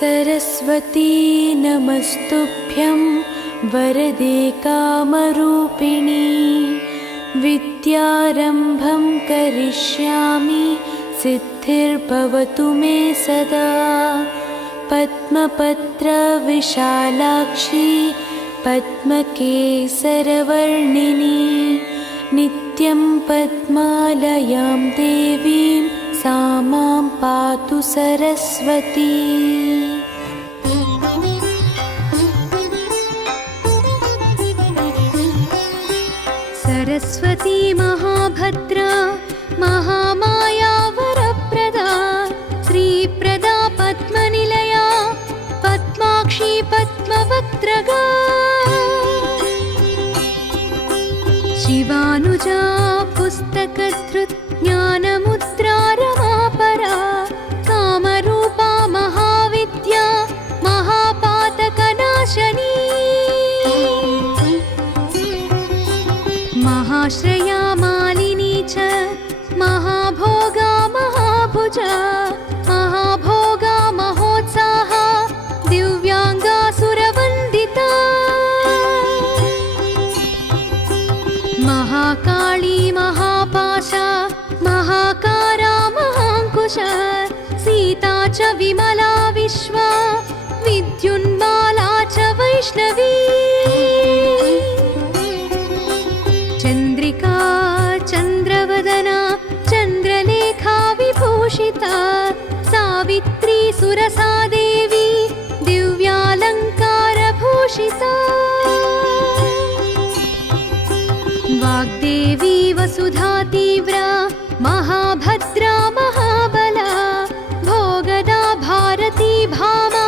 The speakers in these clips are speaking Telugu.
सरस्वती नमस्तुभ्यं वरदे कामरूपिणी विद्यारम्भं करिष्यामि सिद्धिर्भवतु मे सदा। पद्मपत्रविशालाक्षी पद्मकेसरवर्णिनी नित्यं पद्मालयां देवीं सा मां पातु सरस्वती। सरस्वती महाभद्रा महामाया वरप्रदा श्रीप्रदा पद्मनिलया पद्माक्षी पद्मवक्त्रगा शिवानुजा पुस्तकधृत् ज्ञानमुद्रा रमापरा कामरूपा महाविद्या महापातकनाशनी महाश्रया मालिनी च महाभोगा महाभुजा महाभोगा महोत्साहा दिव्यांगा सुरवन्दिता महाकाली महापाशा महाकारा महाङ्कुशा सीता च विमला विश्वा विद्युन्माला च वैष्णवी चन्द्रिका चन्द्रवदना चन्द्रलेखा विभूषिता सावित्री सुरसा देवी दिव्यालङ्कारभूषिता वाग्देवी वसुधा तीव्रा महाभद्रा महाबला भोगदा भारती भामा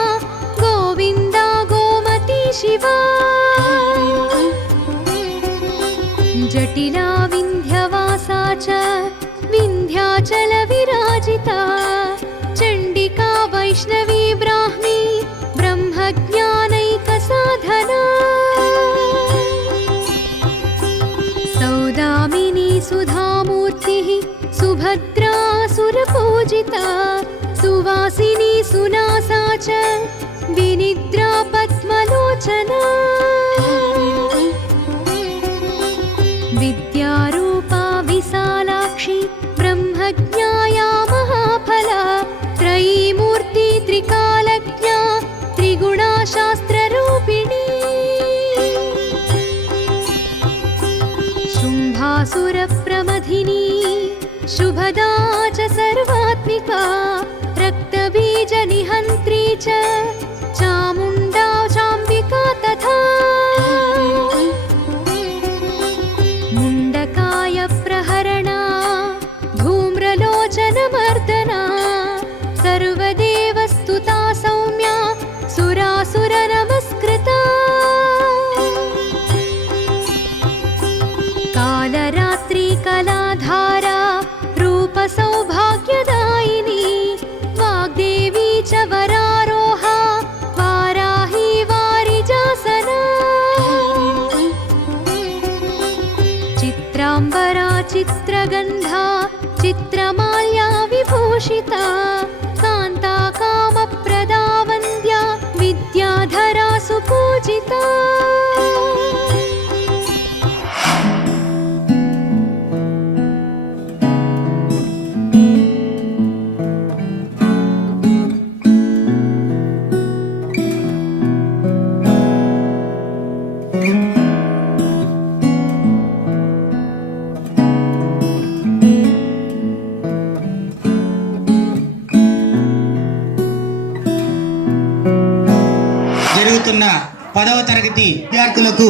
गोविन्दा गोमती शिवा जटिला विन्ध्यवासा च विन्ध्याचलविराजिता चण्डिका वैष्णवी ब्राह्मी ब्रह्मज्ञानैकसाधना सौदामिनी सुधामूर्तिः सुभद्रा सुरपूजिता सुवासिनी सुनासा च विनिद्रा पद्मलोचना विद्यारूपा विशालाक्षी ब्रह्मज्ञाया महाफला त्रयीमूर्ति त्रिकालज्ञा त्रिगुणा शास्त्ररूपिणी शुम्भासुरप्रमथिनी शुभदा च सर्वात्मिका रक्तबीजनिहन्त्री च चामुण्डा चाम्बिका तथा मुण्डकाय प्रहरणा धूम्रलोचनमर्दना सर्वदेवस्तुता सौम्या सुरासुरनमस्कृता कालरात्रि कलाधारा रूपसौभाग्यदायिनी वाग्देवी च वरारोहा वाराही वारिजासना चित्राम्बरा चित्रगन्धा चित्रमाल्या विभूषिता कान्ता कामप्रदा वन्द्या विद्याधरा सुपूजिता జరుగుతున్న 10వ తరగతి విద్యార్థులకు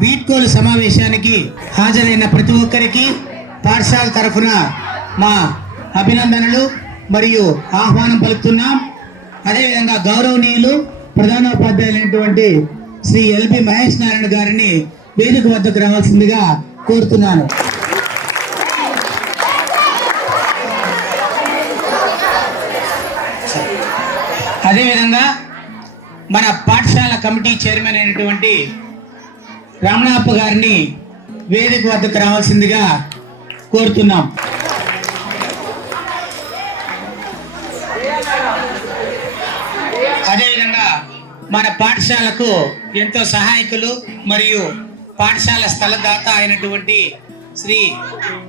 వీడ్కోలు సమావేశానికి హాజరైన ప్రతి ఒక్కరికి పాఠశాల తరఫున మా అభినందనలు మరియు ఆహ్వానం పలుకుతున్నాం. అదేవిధంగా గౌరవనీయులు ప్రధానోపాధ్యాయులైనటువంటి శ్రీ ఎల్బి మహేష్ నారాయణ గారిని వేదిక వద్దకు రావాల్సిందిగా కోరుతున్నాను. అదేవిధంగా మన పాఠశాల కమిటీ చైర్మన్ అయినటువంటి రమణాప్ప గారిని వేదిక వద్దకు రావాల్సిందిగా కోరుతున్నాం. మన పాఠశాలకు ఎంతో సహాయకులు మరియు పాఠశాల స్థలదాత అయినటువంటి శ్రీ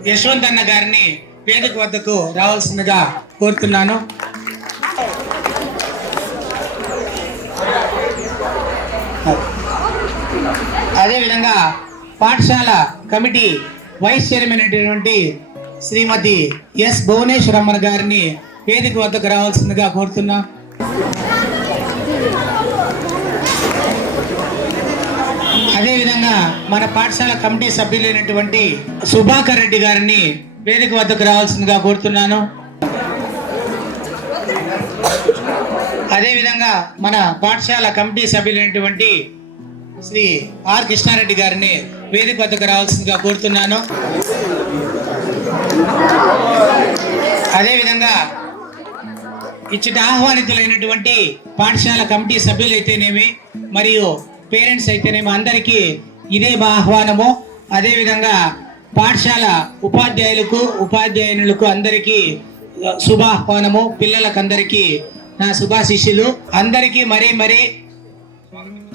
యశ్వంత్ అన్న గారిని వేదిక వద్దకు రావాల్సిందిగా కోరుతున్నాను. అదేవిధంగా పాఠశాల కమిటీ వైస్ చైర్మన్ అయినటువంటి శ్రీమతి ఎస్ భువనేశ్వరమ్మ గారిని వేదిక వద్దకు రావాల్సిందిగా కోరుతున్నాం. అదేవిధంగా మన పాఠశాల కమిటీ సభ్యులైనటువంటి సుభాకర్ రెడ్డి గారిని వేదిక వద్దకు రావాల్సిందిగా కోరుతున్నాను. అదేవిధంగా మన పాఠశాల కమిటీ సభ్యులైనటువంటి శ్రీ ఆర్ కృష్ణారెడ్డి గారిని వేదిక వద్దకు రావాల్సిందిగా కోరుతున్నాను. అదేవిధంగా ఇచ్చట ఆహ్వానితులైనటువంటి పాఠశాల కమిటీ సభ్యులైతేనేమి మరియు పేరెంట్స్ అయితేనేమి అందరికీ ఇదే మా ఆహ్వానము. అదేవిధంగా పాఠశాల ఉపాధ్యాయులకు అందరికీ శుభాహ్వానము. పిల్లలకందరికీ నా శుభాశిష్యులు. అందరికీ మరీ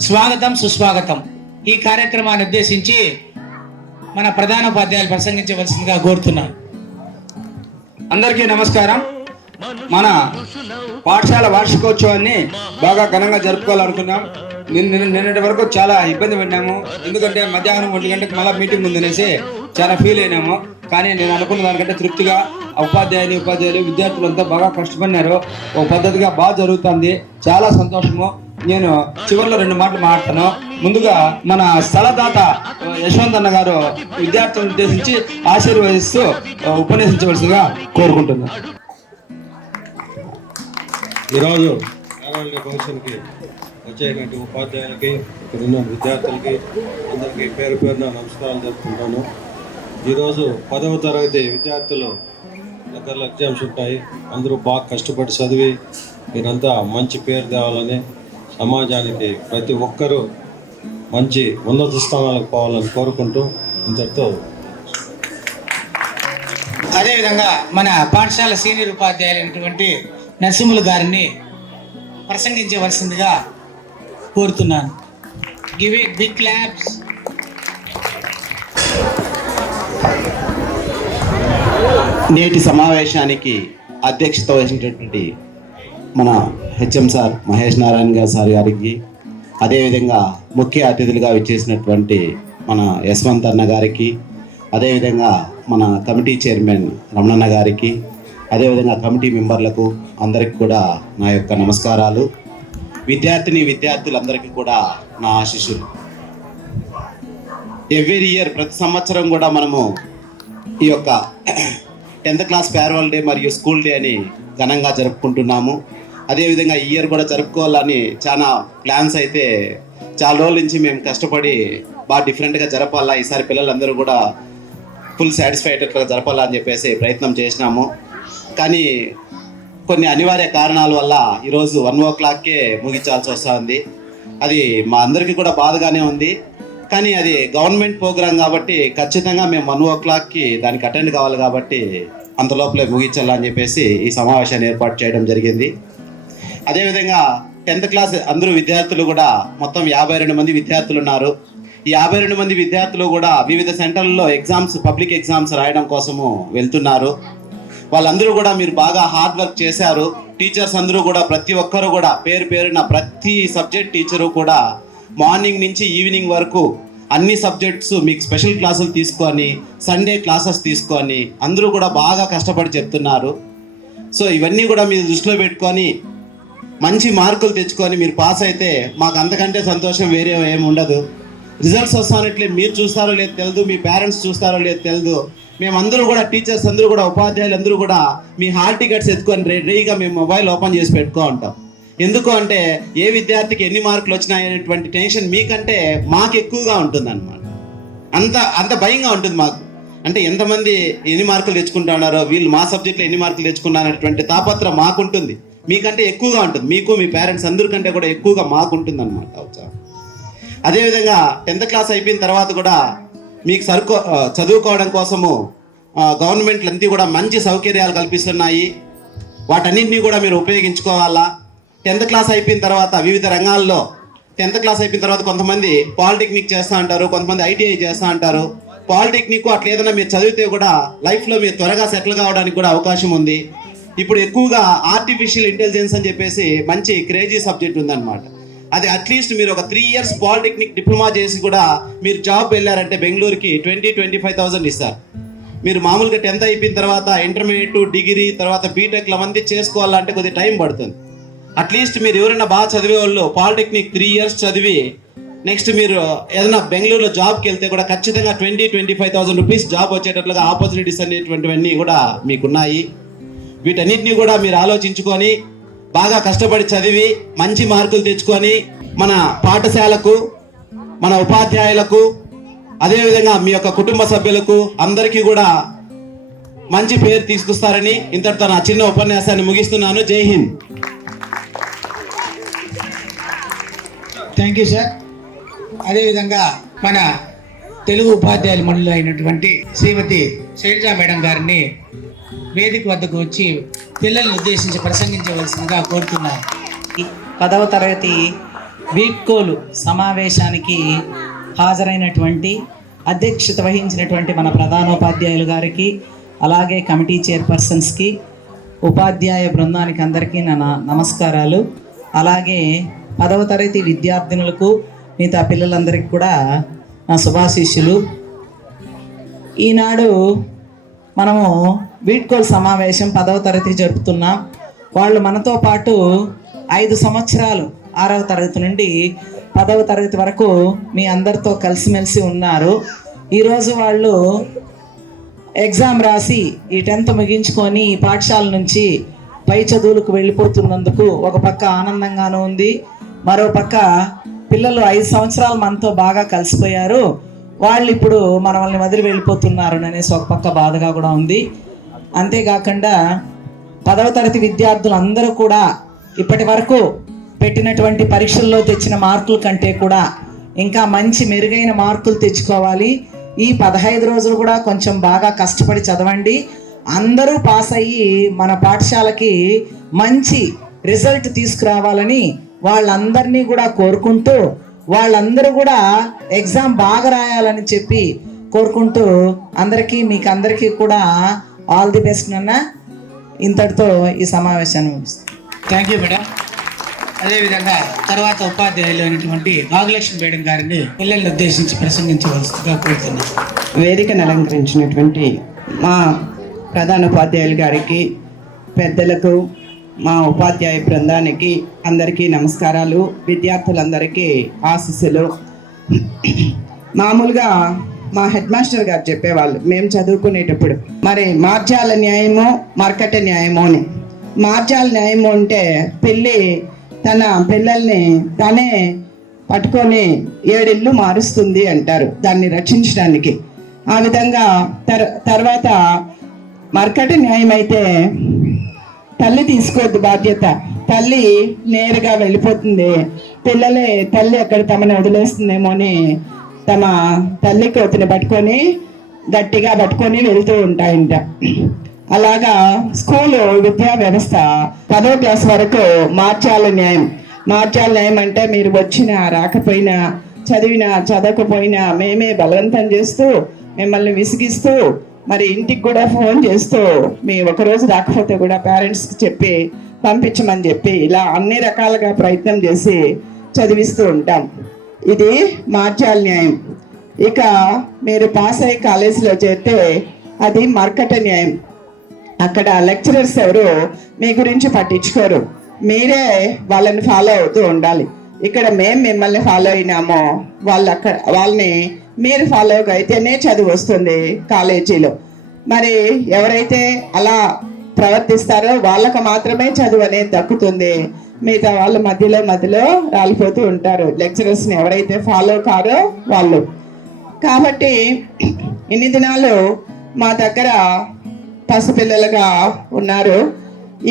స్వాగతం సుస్వాగతం. ఈ కార్యక్రమాన్ని ఉద్దేశించి మన ప్రధానోపాధ్యాయులు ప్రసంగించవలసిందిగా కోరుతున్నాను. అందరికీ నమస్కారం. మన పాఠశాల వార్షికోత్సవాన్ని బాగా ఘనంగా జరుపుకోవాలనుకున్నాం. నిన్నటి వరకు చాలా ఇబ్బంది పడినాము. ఎందుకంటే మధ్యాహ్నం 1 గంటకు మళ్ళీ మీటింగ్ ఉందనేసి చాలా ఫీల్ అయినాము. కానీ నేను అనుకున్న దానికంటే తృప్తిగా ఉపాధ్యాయులు విద్యార్థులు అంతా బాగా కష్టపడినారు. ఒక పద్ధతిగా బాగా జరుగుతుంది. చాలా సంతోషము. నేను చివరిలో 2 మాటలు మాట్లాడతాను. ముందుగా మన స్థలదాత యశ్వంత్ అన్న గారు విద్యార్థులను ఉద్దేశించి ఆశీర్వదిస్తూ ఉపన్యసించవలసిందిగా కోరుకుంటున్నాను. ఈరోజు యాన్యువల్ ఫంక్షన్కి వచ్చేటువంటి ఉపాధ్యాయులకి, ఇక్కడ ఉన్న విద్యార్థులకి అందరికీ పేరు పేరున నమస్కారాలు జరుపుకుంటాను. ఈరోజు 10వ తరగతి విద్యార్థులు దగ్గరలో ఎగ్జామ్స్ ఉంటాయి. అందరూ బాగా కష్టపడి చదివి మీరంతా మంచి పేరు తేవాలని, సమాజానికి ప్రతి ఒక్కరూ మంచి ఉన్నత స్థానాలకు పోవాలని కోరుకుంటూ ఇంతటితో. అదేవిధంగా మన పాఠశాల సీనియర్ ఉపాధ్యాయులైనటువంటి నరసింహులు గారిని ప్రసంగించవలసిందిగా కోరుతున్నాను. Give it big claps. నేటి సమావేశానికి అధ్యక్షత వహించినటువంటి మన HM sir Mahesh Narayana sir గారికి, అదేవిధంగా ముఖ్య అతిథులుగా విచ్చేసినటువంటి మన యశ్వంత్ అన్న గారికి, అదేవిధంగా మన కమిటీ చైర్మన్ రమణన్న గారికి, అదేవిధంగా కమిటీ మెంబర్లకు అందరికి కూడా నా యొక్క నమస్కారాలు. విద్యార్థులందరికీ కూడా నా ఆశీస్సులు. ఎవ్రీ ఇయర్ ప్రతి సంవత్సరం కూడా మనము ఈ యొక్క 10th క్లాస్ ఫేర్వెల్ డే మరియు స్కూల్ డే అని ఘనంగా జరుపుకుంటున్నాము. అదేవిధంగా ఈ ఇయర్ కూడా జరుపుకోవాలని చాలా ప్లాన్స్ అయితే చాలా రోజుల నుంచి మేము కష్టపడి బాగా డిఫరెంట్గా జరపాలా, ఈసారి పిల్లలందరూ కూడా ఫుల్ సాటిస్ఫైడ్గా జరపాలా అని చెప్పేసి ప్రయత్నం చేసినాము. కానీ కొన్ని అనివార్య కారణాల వల్ల ఈరోజు 1 o'clockకే ముగించాల్సి వస్తుంది. అది మా అందరికీ కూడా బాధగానే ఉంది. కానీ అది గవర్నమెంట్ ప్రోగ్రామ్ కాబట్టి ఖచ్చితంగా మేము 1 o'clockకి దానికి అటెండ్ కావాలి కాబట్టి అంత లోపలే ముగించాలని చెప్పేసి ఈ సమావేశాన్ని ఏర్పాటు చేయడం జరిగింది. అదేవిధంగా 10th క్లాస్ అందరూ విద్యార్థులు కూడా మొత్తం 52 మంది విద్యార్థులు ఉన్నారు. ఈ 52 మంది విద్యార్థులు కూడా వివిధ సెంటర్లలో పబ్లిక్ ఎగ్జామ్స్ రాయడం కోసము వెళ్తున్నారు. వాళ్ళందరూ కూడా మీరు బాగా హార్డ్ వర్క్ చేశారు. టీచర్స్ అందరూ కూడా ప్రతి ఒక్కరు కూడా పేరున ప్రతి సబ్జెక్ట్ టీచరు కూడా మార్నింగ్ నుంచి ఈవినింగ్ వరకు అన్ని సబ్జెక్ట్స్ మీకు స్పెషల్ క్లాసులు తీసుకొని, సండే క్లాసెస్ తీసుకొని అందరూ కూడా బాగా కష్టపడి చెప్తున్నారు. సో ఇవన్నీ కూడా మీరు దృష్టిలో పెట్టుకొని మంచి మార్కులు తెచ్చుకొని మీరు పాస్ అయితే మాకు అంతకంటే సంతోషం వేరే ఏమి ఉండదు. రిజల్ట్స్ వస్తానట్లే మీరు చూస్తారో లేదు తెలియదు, మీ పేరెంట్స్ చూస్తారో లేదు తెలియదు. మేమందరూ కూడా టీచర్స్ అందరూ కూడా ఉపాధ్యాయులు అందరూ కూడా మీ హాల్ టికెట్స్ ఎత్తుకొని రెడీగా మేము మొబైల్ ఓపెన్ చేసి పెట్టుకో ఉంటాం. ఎందుకు అంటే ఏ విద్యార్థికి ఎన్ని మార్కులు వచ్చినాయనేటువంటి టెన్షన్ మీకంటే మాకు ఎక్కువగా ఉంటుంది అన్నమాట. అంత భయంగా ఉంటుంది మాకు. అంటే ఎంతమంది ఎన్ని మార్కులు తెచ్చుకుంటున్నారో, వీళ్ళు మా సబ్జెక్ట్లో ఎన్ని మార్కులు తెచ్చుకున్నారనేటువంటి తాపత్రం మాకుంటుంది. మీకంటే ఎక్కువగా ఉంటుంది. మీకు మీ పేరెంట్స్ అందరికంటే కూడా ఎక్కువగా మాకుంటుంది అనమాట ఉత్సాహం. అదేవిధంగా 10th క్లాస్ అయిపోయిన తర్వాత కూడా మీకు చదువుకోవడం కోసము గవర్నమెంట్లు అన్నీ కూడా మంచి సౌకర్యాలు కల్పిస్తున్నాయి. వాటన్నింటినీ కూడా మీరు ఉపయోగించుకోవాలా. 10th క్లాస్ అయిపోయిన తర్వాత వివిధ రంగాల్లో 10th క్లాస్ అయిపోయిన తర్వాత కొంతమంది పాలిటెక్నిక్ చేస్తూ అంటారు, కొంతమంది ఐటీఐ చేస్తూ అంటారు. పాలిటెక్నిక్ అట్లా ఏదైనా మీరు చదివితే కూడా లైఫ్లో మీరు త్వరగా సెటిల్ కావడానికి కూడా అవకాశం ఉంది. ఇప్పుడు ఎక్కువగా ఆర్టిఫిషియల్ ఇంటెలిజెన్స్ అని చెప్పేసి మంచి క్రేజీ సబ్జెక్ట్ ఉందన్నమాట. అది అట్లీస్ట్ మీరు ఒక 3 years పాలిటెక్నిక్ డిప్లొమా చేసి కూడా మీరు జాబ్ వెళ్ళారంటే బెంగళూరుకి 20-25,000 ఇస్తారు. మీరు మామూలుగా 10th అయిపోయిన తర్వాత ఇంటర్మీడియట్, డిగ్రీ, తర్వాత బీటెక్లు అవన్నీ చేసుకోవాలంటే కొద్దిగా టైం పడుతుంది. అట్లీస్ట్ మీరు ఎవరైనా బాగా చదివే వాళ్ళు పాలిటెక్నిక్ 3 years చదివి నెక్స్ట్ మీరు ఏదైనా బెంగళూరులో జాబ్కి వెళ్తే కూడా ఖచ్చితంగా 20-25,000 రూపీస్ జాబ్ వచ్చేటట్లుగా ఆపర్చునిటీస్ అనేటువంటివన్నీ కూడా మీకున్నాయి. వీటన్నిటినీ కూడా మీరు ఆలోచించుకొని బాగా కష్టపడి చదివి మంచి మార్కులు తెచ్చుకొని మన పాఠశాలకు, మన ఉపాధ్యాయులకు, అదేవిధంగా మీ యొక్క కుటుంబ సభ్యులకు అందరికీ కూడా మంచి పేరు తీసుకొస్తారని ఇంతటితో నా చిన్న ఉపన్యాసాన్ని ముగిస్తున్నాను. జై హింద్. Thank you sir. అదేవిధంగా మన తెలుగు ఉపాధ్యాయుల మండలి అయినటువంటి శ్రీమతి శైలజా మేడం గారిని వేదిక వద్దకు వచ్చి పిల్లల్ని ఉద్దేశించి ప్రసంగించవలసిందిగా కోరుతున్నాను. 10వ తరగతి వీడ్కోలు సమావేశానికి హాజరైనటువంటి, అధ్యక్షత వహించినటువంటి మన ప్రధానోపాధ్యాయులు గారికి, అలాగే కమిటీ చైర్పర్సన్స్కి, ఉపాధ్యాయ బృందానికి అందరికీ నా నమస్కారాలు. అలాగే 10వ తరగతి విద్యార్థినులకు, మిగతా పిల్లలందరికీ కూడా నా శుభాశీస్సులు. ఈనాడు మనము వీడ్కోలు సమావేశం 10వ తరగతి జరుపుతున్నాం. వాళ్ళు మనతో పాటు 5 సంవత్సరాలు 6వ తరగతి నుండి 10వ తరగతి వరకు మీ అందరితో కలిసిమెలిసి ఉన్నారు. ఈరోజు వాళ్ళు ఎగ్జామ్ రాసి ఈ 10th ముగించుకొని ఈ పాఠశాల నుంచి పై చదువులకు వెళ్ళిపోతున్నందుకు ఒక పక్క ఆనందంగానూ ఉంది, మరో పక్క పిల్లలు 5 సంవత్సరాలు మనతో బాగా కలిసిపోయారు, వాళ్ళు ఇప్పుడు మనల్ని వదిలి వెళ్ళిపోతున్నారు అనేసి ఒక పక్క బాధగా కూడా ఉంది. అంతేకాకుండా 10వ తరగతి విద్యార్థులు అందరూ కూడా ఇప్పటి వరకు పెట్టినటువంటి పరీక్షల్లో తెచ్చిన మార్కుల కంటే కూడా ఇంకా మంచి మెరుగైన మార్కులు తెచ్చుకోవాలి. ఈ 15 రోజులు కూడా కొంచెం బాగా కష్టపడి చదవండి. అందరూ పాస్ అయ్యి మన పాఠశాలకి మంచి రిజల్ట్ తీసుకురావాలని వాళ్ళందరినీ కూడా కోరుకుంటూ, వాళ్ళందరూ కూడా ఎగ్జామ్ బాగా రాయాలని చెప్పి కోరుకుంటూ మీకు అందరికీ కూడా ఆల్ ది బెస్ట్ నాన్న. ఇంతటితో ఈ సమావేశాన్ని ముగిస్తాను. Thank you madam. అదేవిధంగా తర్వాత ఉపాధ్యాయులు అయినటువంటి నాగలక్ష్మి మేడం గారిని పిల్లల్ని ఉద్దేశించి ప్రసంగించవలసిందిగా కోరుతున్నాను. వేదికను అలంకరించినటువంటి మా ప్రధాన ఉపాధ్యాయులు గారికి, పెద్దలకు, మా ఉపాధ్యాయ బృందానికి అందరికీ నమస్కారాలు. విద్యార్థులందరికీ ఆశీస్సులు. మామూలుగా మా హెడ్ మాస్టర్ గారు చెప్పేవాళ్ళు మేము చదువుకునేటప్పుడు, మరి మార్జాల న్యాయము మర్కట న్యాయము అని. మార్జాల న్యాయము అంటే పెళ్ళి తన పిల్లల్ని తనే పట్టుకొని 7 ఇళ్ళు మారుస్తుంది అంటారు, దాన్ని రక్షించడానికి. ఆ విధంగా తర్వాత మర్కట న్యాయం అయితే తల్లి తీసుకోవద్దు బాధ్యత, తల్లి నేరుగా వెళ్ళిపోతుంది, తల్లి అక్కడ తమని వదిలేస్తుందేమో అని తమ తల్లి కోతిని పట్టుకొని గట్టిగా పట్టుకొని వెళ్తూ ఉంటాయంట. అలాగా స్కూలు విద్యా వ్యవస్థ 10వ క్లాస్ వరకు మార్చాల న్యాయం అంటే మీరు వచ్చినా రాకపోయినా, చదివినా చదవకపోయినా మేమే బలవంతం చేస్తూ, మిమ్మల్ని విసిగిస్తూ, మరి ఇంటికి కూడా ఫోన్ చేస్తూ, మీ ఒకరోజు రాకపోతే కూడా పేరెంట్స్కి చెప్పి పంపించమని చెప్పి ఇలా అన్ని రకాలుగా ప్రయత్నం చేసి చదివిస్తూ ఉంటాం. ఇది మార్చాల న్యాయం. ఇక మీరు పాస్ అయ్యి కాలేజీలో చేరితే అది మర్కట న్యాయం. అక్కడ లెక్చరర్స్ ఎవరు మీ గురించి పట్టించుకోరు, మీరే వాళ్ళని ఫాలో అవుతూ ఉండాలి. ఇక్కడ మేము మిమ్మల్ని ఫాలో అయినామో వాళ్ళని మీరు ఫాలో అయితేనే చదువు వస్తుంది కాలేజీలో. మరి ఎవరైతే అలా ప్రవర్తిస్తారో వాళ్ళకు మాత్రమే చదువు అనేది దక్కుతుంది, మిగతా వాళ్ళ మధ్యలో రాలిపోతూ ఉంటారు, లెక్చరర్స్ని ఎవరైతే ఫాలో కారో వాళ్ళు. కాబట్టి ఇన్ని దినాలు మా దగ్గర పసిపిల్లలుగా ఉన్నారు.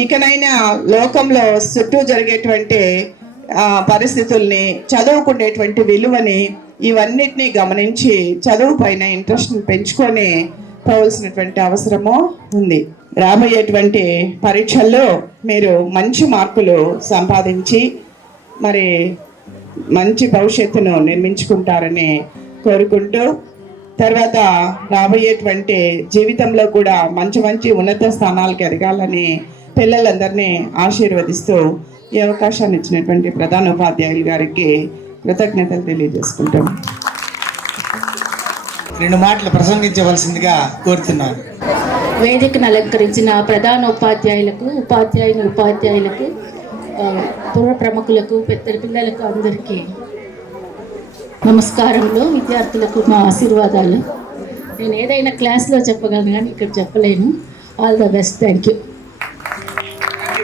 ఇకనైనా లోకంలో చుట్టూ జరిగేటువంటి పరిస్థితుల్ని, చదువుకునేటువంటి విలువని, ఇవన్నిటినీ గమనించి చదువు పైన ఇంట్రెస్ట్ని పెంచుకొని పోవాల్సినటువంటి అవసరము ఉంది. రాబోయేటువంటి పరీక్షల్లో మీరు మంచి మార్కులు సంపాదించి మరి మంచి భవిష్యత్తును నిర్మించుకుంటారని కోరుకుంటూ, తర్వాత రాబోయేటువంటి జీవితంలో కూడా మంచి మంచి ఉన్నత స్థానాలకు ఎదగాలని పిల్లలందరినీ ఆశీర్వదిస్తూ ఈ అవకాశాన్ని ఇచ్చినటువంటి ప్రధాన ఉపాధ్యాయులు గారికి కృతజ్ఞతలు తెలియజేసుకుంటాం. 2 మాటలు ప్రసంగించవలసిందిగా కోరుతున్నాను. వేదికను అలంకరించిన ప్రధాన ఉపాధ్యాయులకు, ఉపాధ్యాయులకు, పూర్వ ప్రముఖులకు, పెద్ద పిల్లలకు అందరికీ నమస్కారములు. విద్యార్థులకు మా ఆశీర్వాదాలు. నేను ఏదైనా క్లాస్లో చెప్పగలను కానీ ఇక్కడ చెప్పలేను. All the best. Thank you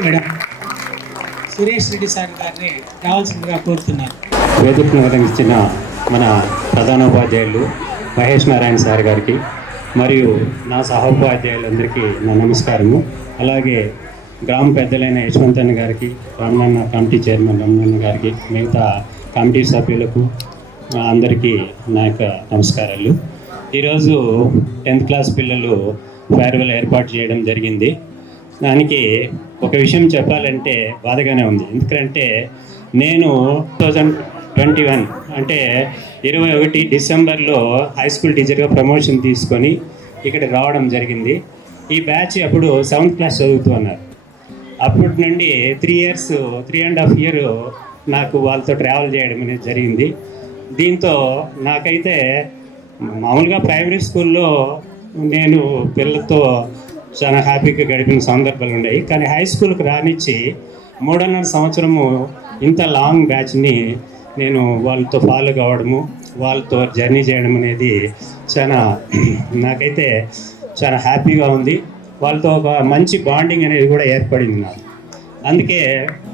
madam. Suresh Reddy sir గారిని రావాల్సిందిగా కోరుతున్నాను. వేదికను అలంకరించిన మన ప్రధానోపాధ్యాయులు మహేష్ నారాయణ సార్ గారికి మరియు నా సహోపాధ్యాయులందరికీ నా నమస్కారము. అలాగే గ్రామ పెద్దలైన యశ్వంతన్ గారికి, రమణన్న కమిటీ చైర్మన్ రమణన్న గారికి, మిగతా కమిటీ సభ్యులకు అందరికీ నా యొక్క నమస్కారాలు. ఈరోజు 10th క్లాస్ పిల్లలు ఫేర్వెల్ ఏర్పాటు చేయడం జరిగింది. దానికి ఒక విషయం చెప్పాలంటే బాధగానే ఉంది. ఎందుకంటే నేను 2021 అంటే 21 డిసెంబర్లో హై స్కూల్ టీచర్గా ప్రమోషన్ తీసుకొని ఇక్కడ రావడం జరిగింది. ఈ బ్యాచ్ అప్పుడు 7th క్లాస్ చదువుతూ ఉన్నారు. అప్పటి నుండి 3.5 ఇయర్ నాకు వాళ్ళతో ట్రావెల్ చేయడం అనేది జరిగింది. దీంతో నాకైతే మామూలుగా ప్రైమరీ స్కూల్లో నేను పిల్లలతో చాలా హ్యాపీగా గడిపిన సందర్భాలు ఉన్నాయి. కానీ హై స్కూల్కి రానిచ్చి 3.5 సంవత్సరము ఇంత లాంగ్ బ్యాచ్ని నేను వాళ్ళతో ఫాలో కావడము, వాళ్ళతో జర్నీ చేయడం అనేది నాకైతే చాలా హ్యాపీగా ఉంది. వాళ్ళతో ఒక మంచి బాండింగ్ అనేది కూడా ఏర్పడింది నాకు. అందుకే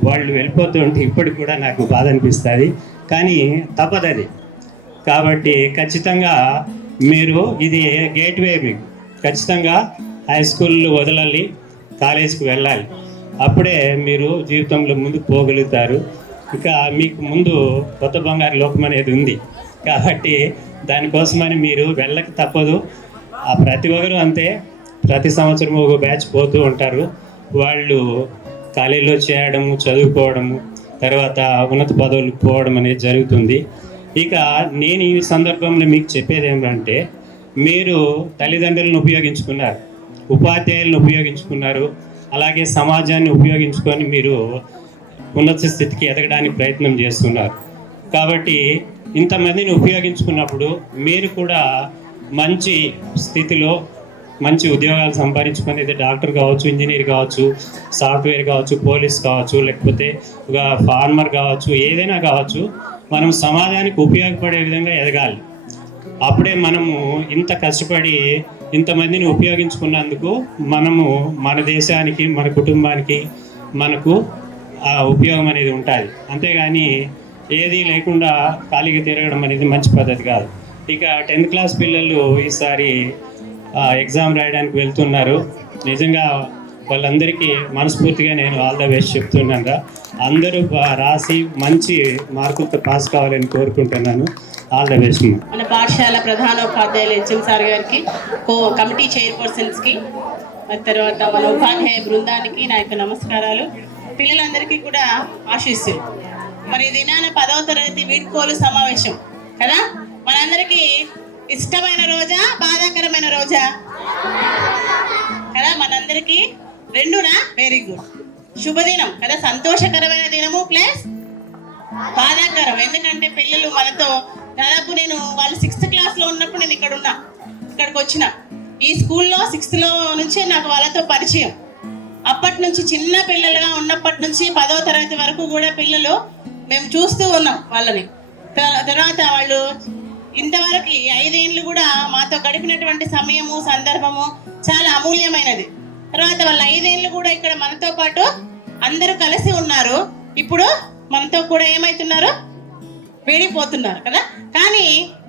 వాళ్ళు వెళ్ళిపోతుంటే ఇప్పటికి కూడా నాకు బాధ అనిపిస్తుంది. కానీ తప్పదది. కాబట్టి ఖచ్చితంగా మీరు ఇది గేట్వే, మీకు ఖచ్చితంగా హై స్కూల్ వదలాలి, కాలేజీకి వెళ్ళాలి. అప్పుడే మీరు జీవితంలో ముందుకు పోగలుగుతారు. ఇక మీకు ముందు కొత్త బంగారు లోకం అనేది ఉంది. కాబట్టి దానికోసమని మీరు వెళ్ళక తప్పదు. ప్రతి ఒక్కరు అంతే, ప్రతి సంవత్సరం ఒక బ్యాచ్ పోతూ ఉంటారు. వాళ్ళు కాలేజీలో చేయడము, చదువుకోవడము, తర్వాత ఉన్నత పదవులకు పోవడం అనేది జరుగుతుంది. ఇక నేను ఈ సందర్భంలో మీకు చెప్పేది ఏమిటంటే, మీరు తల్లిదండ్రులను ఉపయోగించుకున్నారు, ఉపాధ్యాయులను ఉపయోగించుకున్నారు, అలాగే సమాజాన్ని ఉపయోగించుకొని మీరు ఉన్నత స్థితికి ఎదగడానికి ప్రయత్నం చేస్తున్నారు. కాబట్టి ఇంతమందిని ఉపయోగించుకున్నప్పుడు మీరు కూడా మంచి స్థితిలో మంచి ఉద్యోగాలు సంపాదించుకునేది, డాక్టర్ కావచ్చు, ఇంజనీర్ కావచ్చు, సాఫ్ట్వేర్ కావచ్చు, పోలీస్ కావచ్చు, లేకపోతే ఒక ఫార్మర్ కావచ్చు, ఏదైనా కావచ్చు, మనం సమాజానికి ఉపయోగపడే విధంగా ఎదగాలి. అప్పుడే మనము ఇంత కష్టపడి ఇంతమందిని ఉపయోగించుకున్నందుకు మనము మన దేశానికి, మన కుటుంబానికి, మనకు ఉపయోగం అనేది ఉంటుంది. అంతేగాని ఏది లేకుండా ఖాళీగా తిరగడం అనేది మంచి పద్ధతి కాదు. ఇక 10th క్లాస్ పిల్లలు ఈసారి ఎగ్జామ్ రాయడానికి వెళ్తున్నారు. నిజంగా వాళ్ళందరికీ మనస్ఫూర్తిగా నేను ఆల్ ద బెస్ట్ చెప్తున్నాను. అందరూ రాసి మంచి మార్కులతో పాస్ కావాలని కోరుకుంటున్నాను. All the best. మన పాఠశాల ప్రధానోపాధ్యాయులు హెచ్ఎం సార్ గారికి, కమిటీ చైర్పర్సన్స్కి, తర్వాత మన ఉపాధ్యాయ బృందానికి నా యొక్క నమస్కారాలు. పిల్లలందరికీ కూడా ఆశీస్సులు. మరి దినాన 10వ తరగతి వీడ్కోలు సమావేశం కదా, మనందరికీ ఇష్టమైన రోజా, బాధాకరమైన రోజా కదా? మనందరికీ రెండునా? Very good. శుభదినం కదా, సంతోషకరమైన దినము ప్లస్ బాధాకరం. ఎందుకంటే పిల్లలు మనతో దాదాపు వాళ్ళు 6th క్లాస్లో ఉన్నప్పుడు నేను ఇక్కడికి వచ్చిన. ఈ స్కూల్లో 6th నుంచే నాకు వాళ్ళతో పరిచయం. అప్పటి నుంచి చిన్న పిల్లలుగా ఉన్నప్పటి నుంచి 10వ తరగతి వరకు కూడా పిల్లలు మేము చూస్తూ ఉన్నాం వాళ్ళని. తర్వాత వాళ్ళు ఇంతవరకు 5 ఏళ్ళు కూడా మాతో గడిపినటువంటి సమయము, సందర్భము చాలా అమూల్యమైనది. తర్వాత వాళ్ళ 5 ఏళ్ళు కూడా ఇక్కడ మనతో పాటు అందరూ కలిసి ఉన్నారు. ఇప్పుడు మనతో కూడా ఏమవుతున్నారు? వేడిపోతున్నారు కదా. కానీ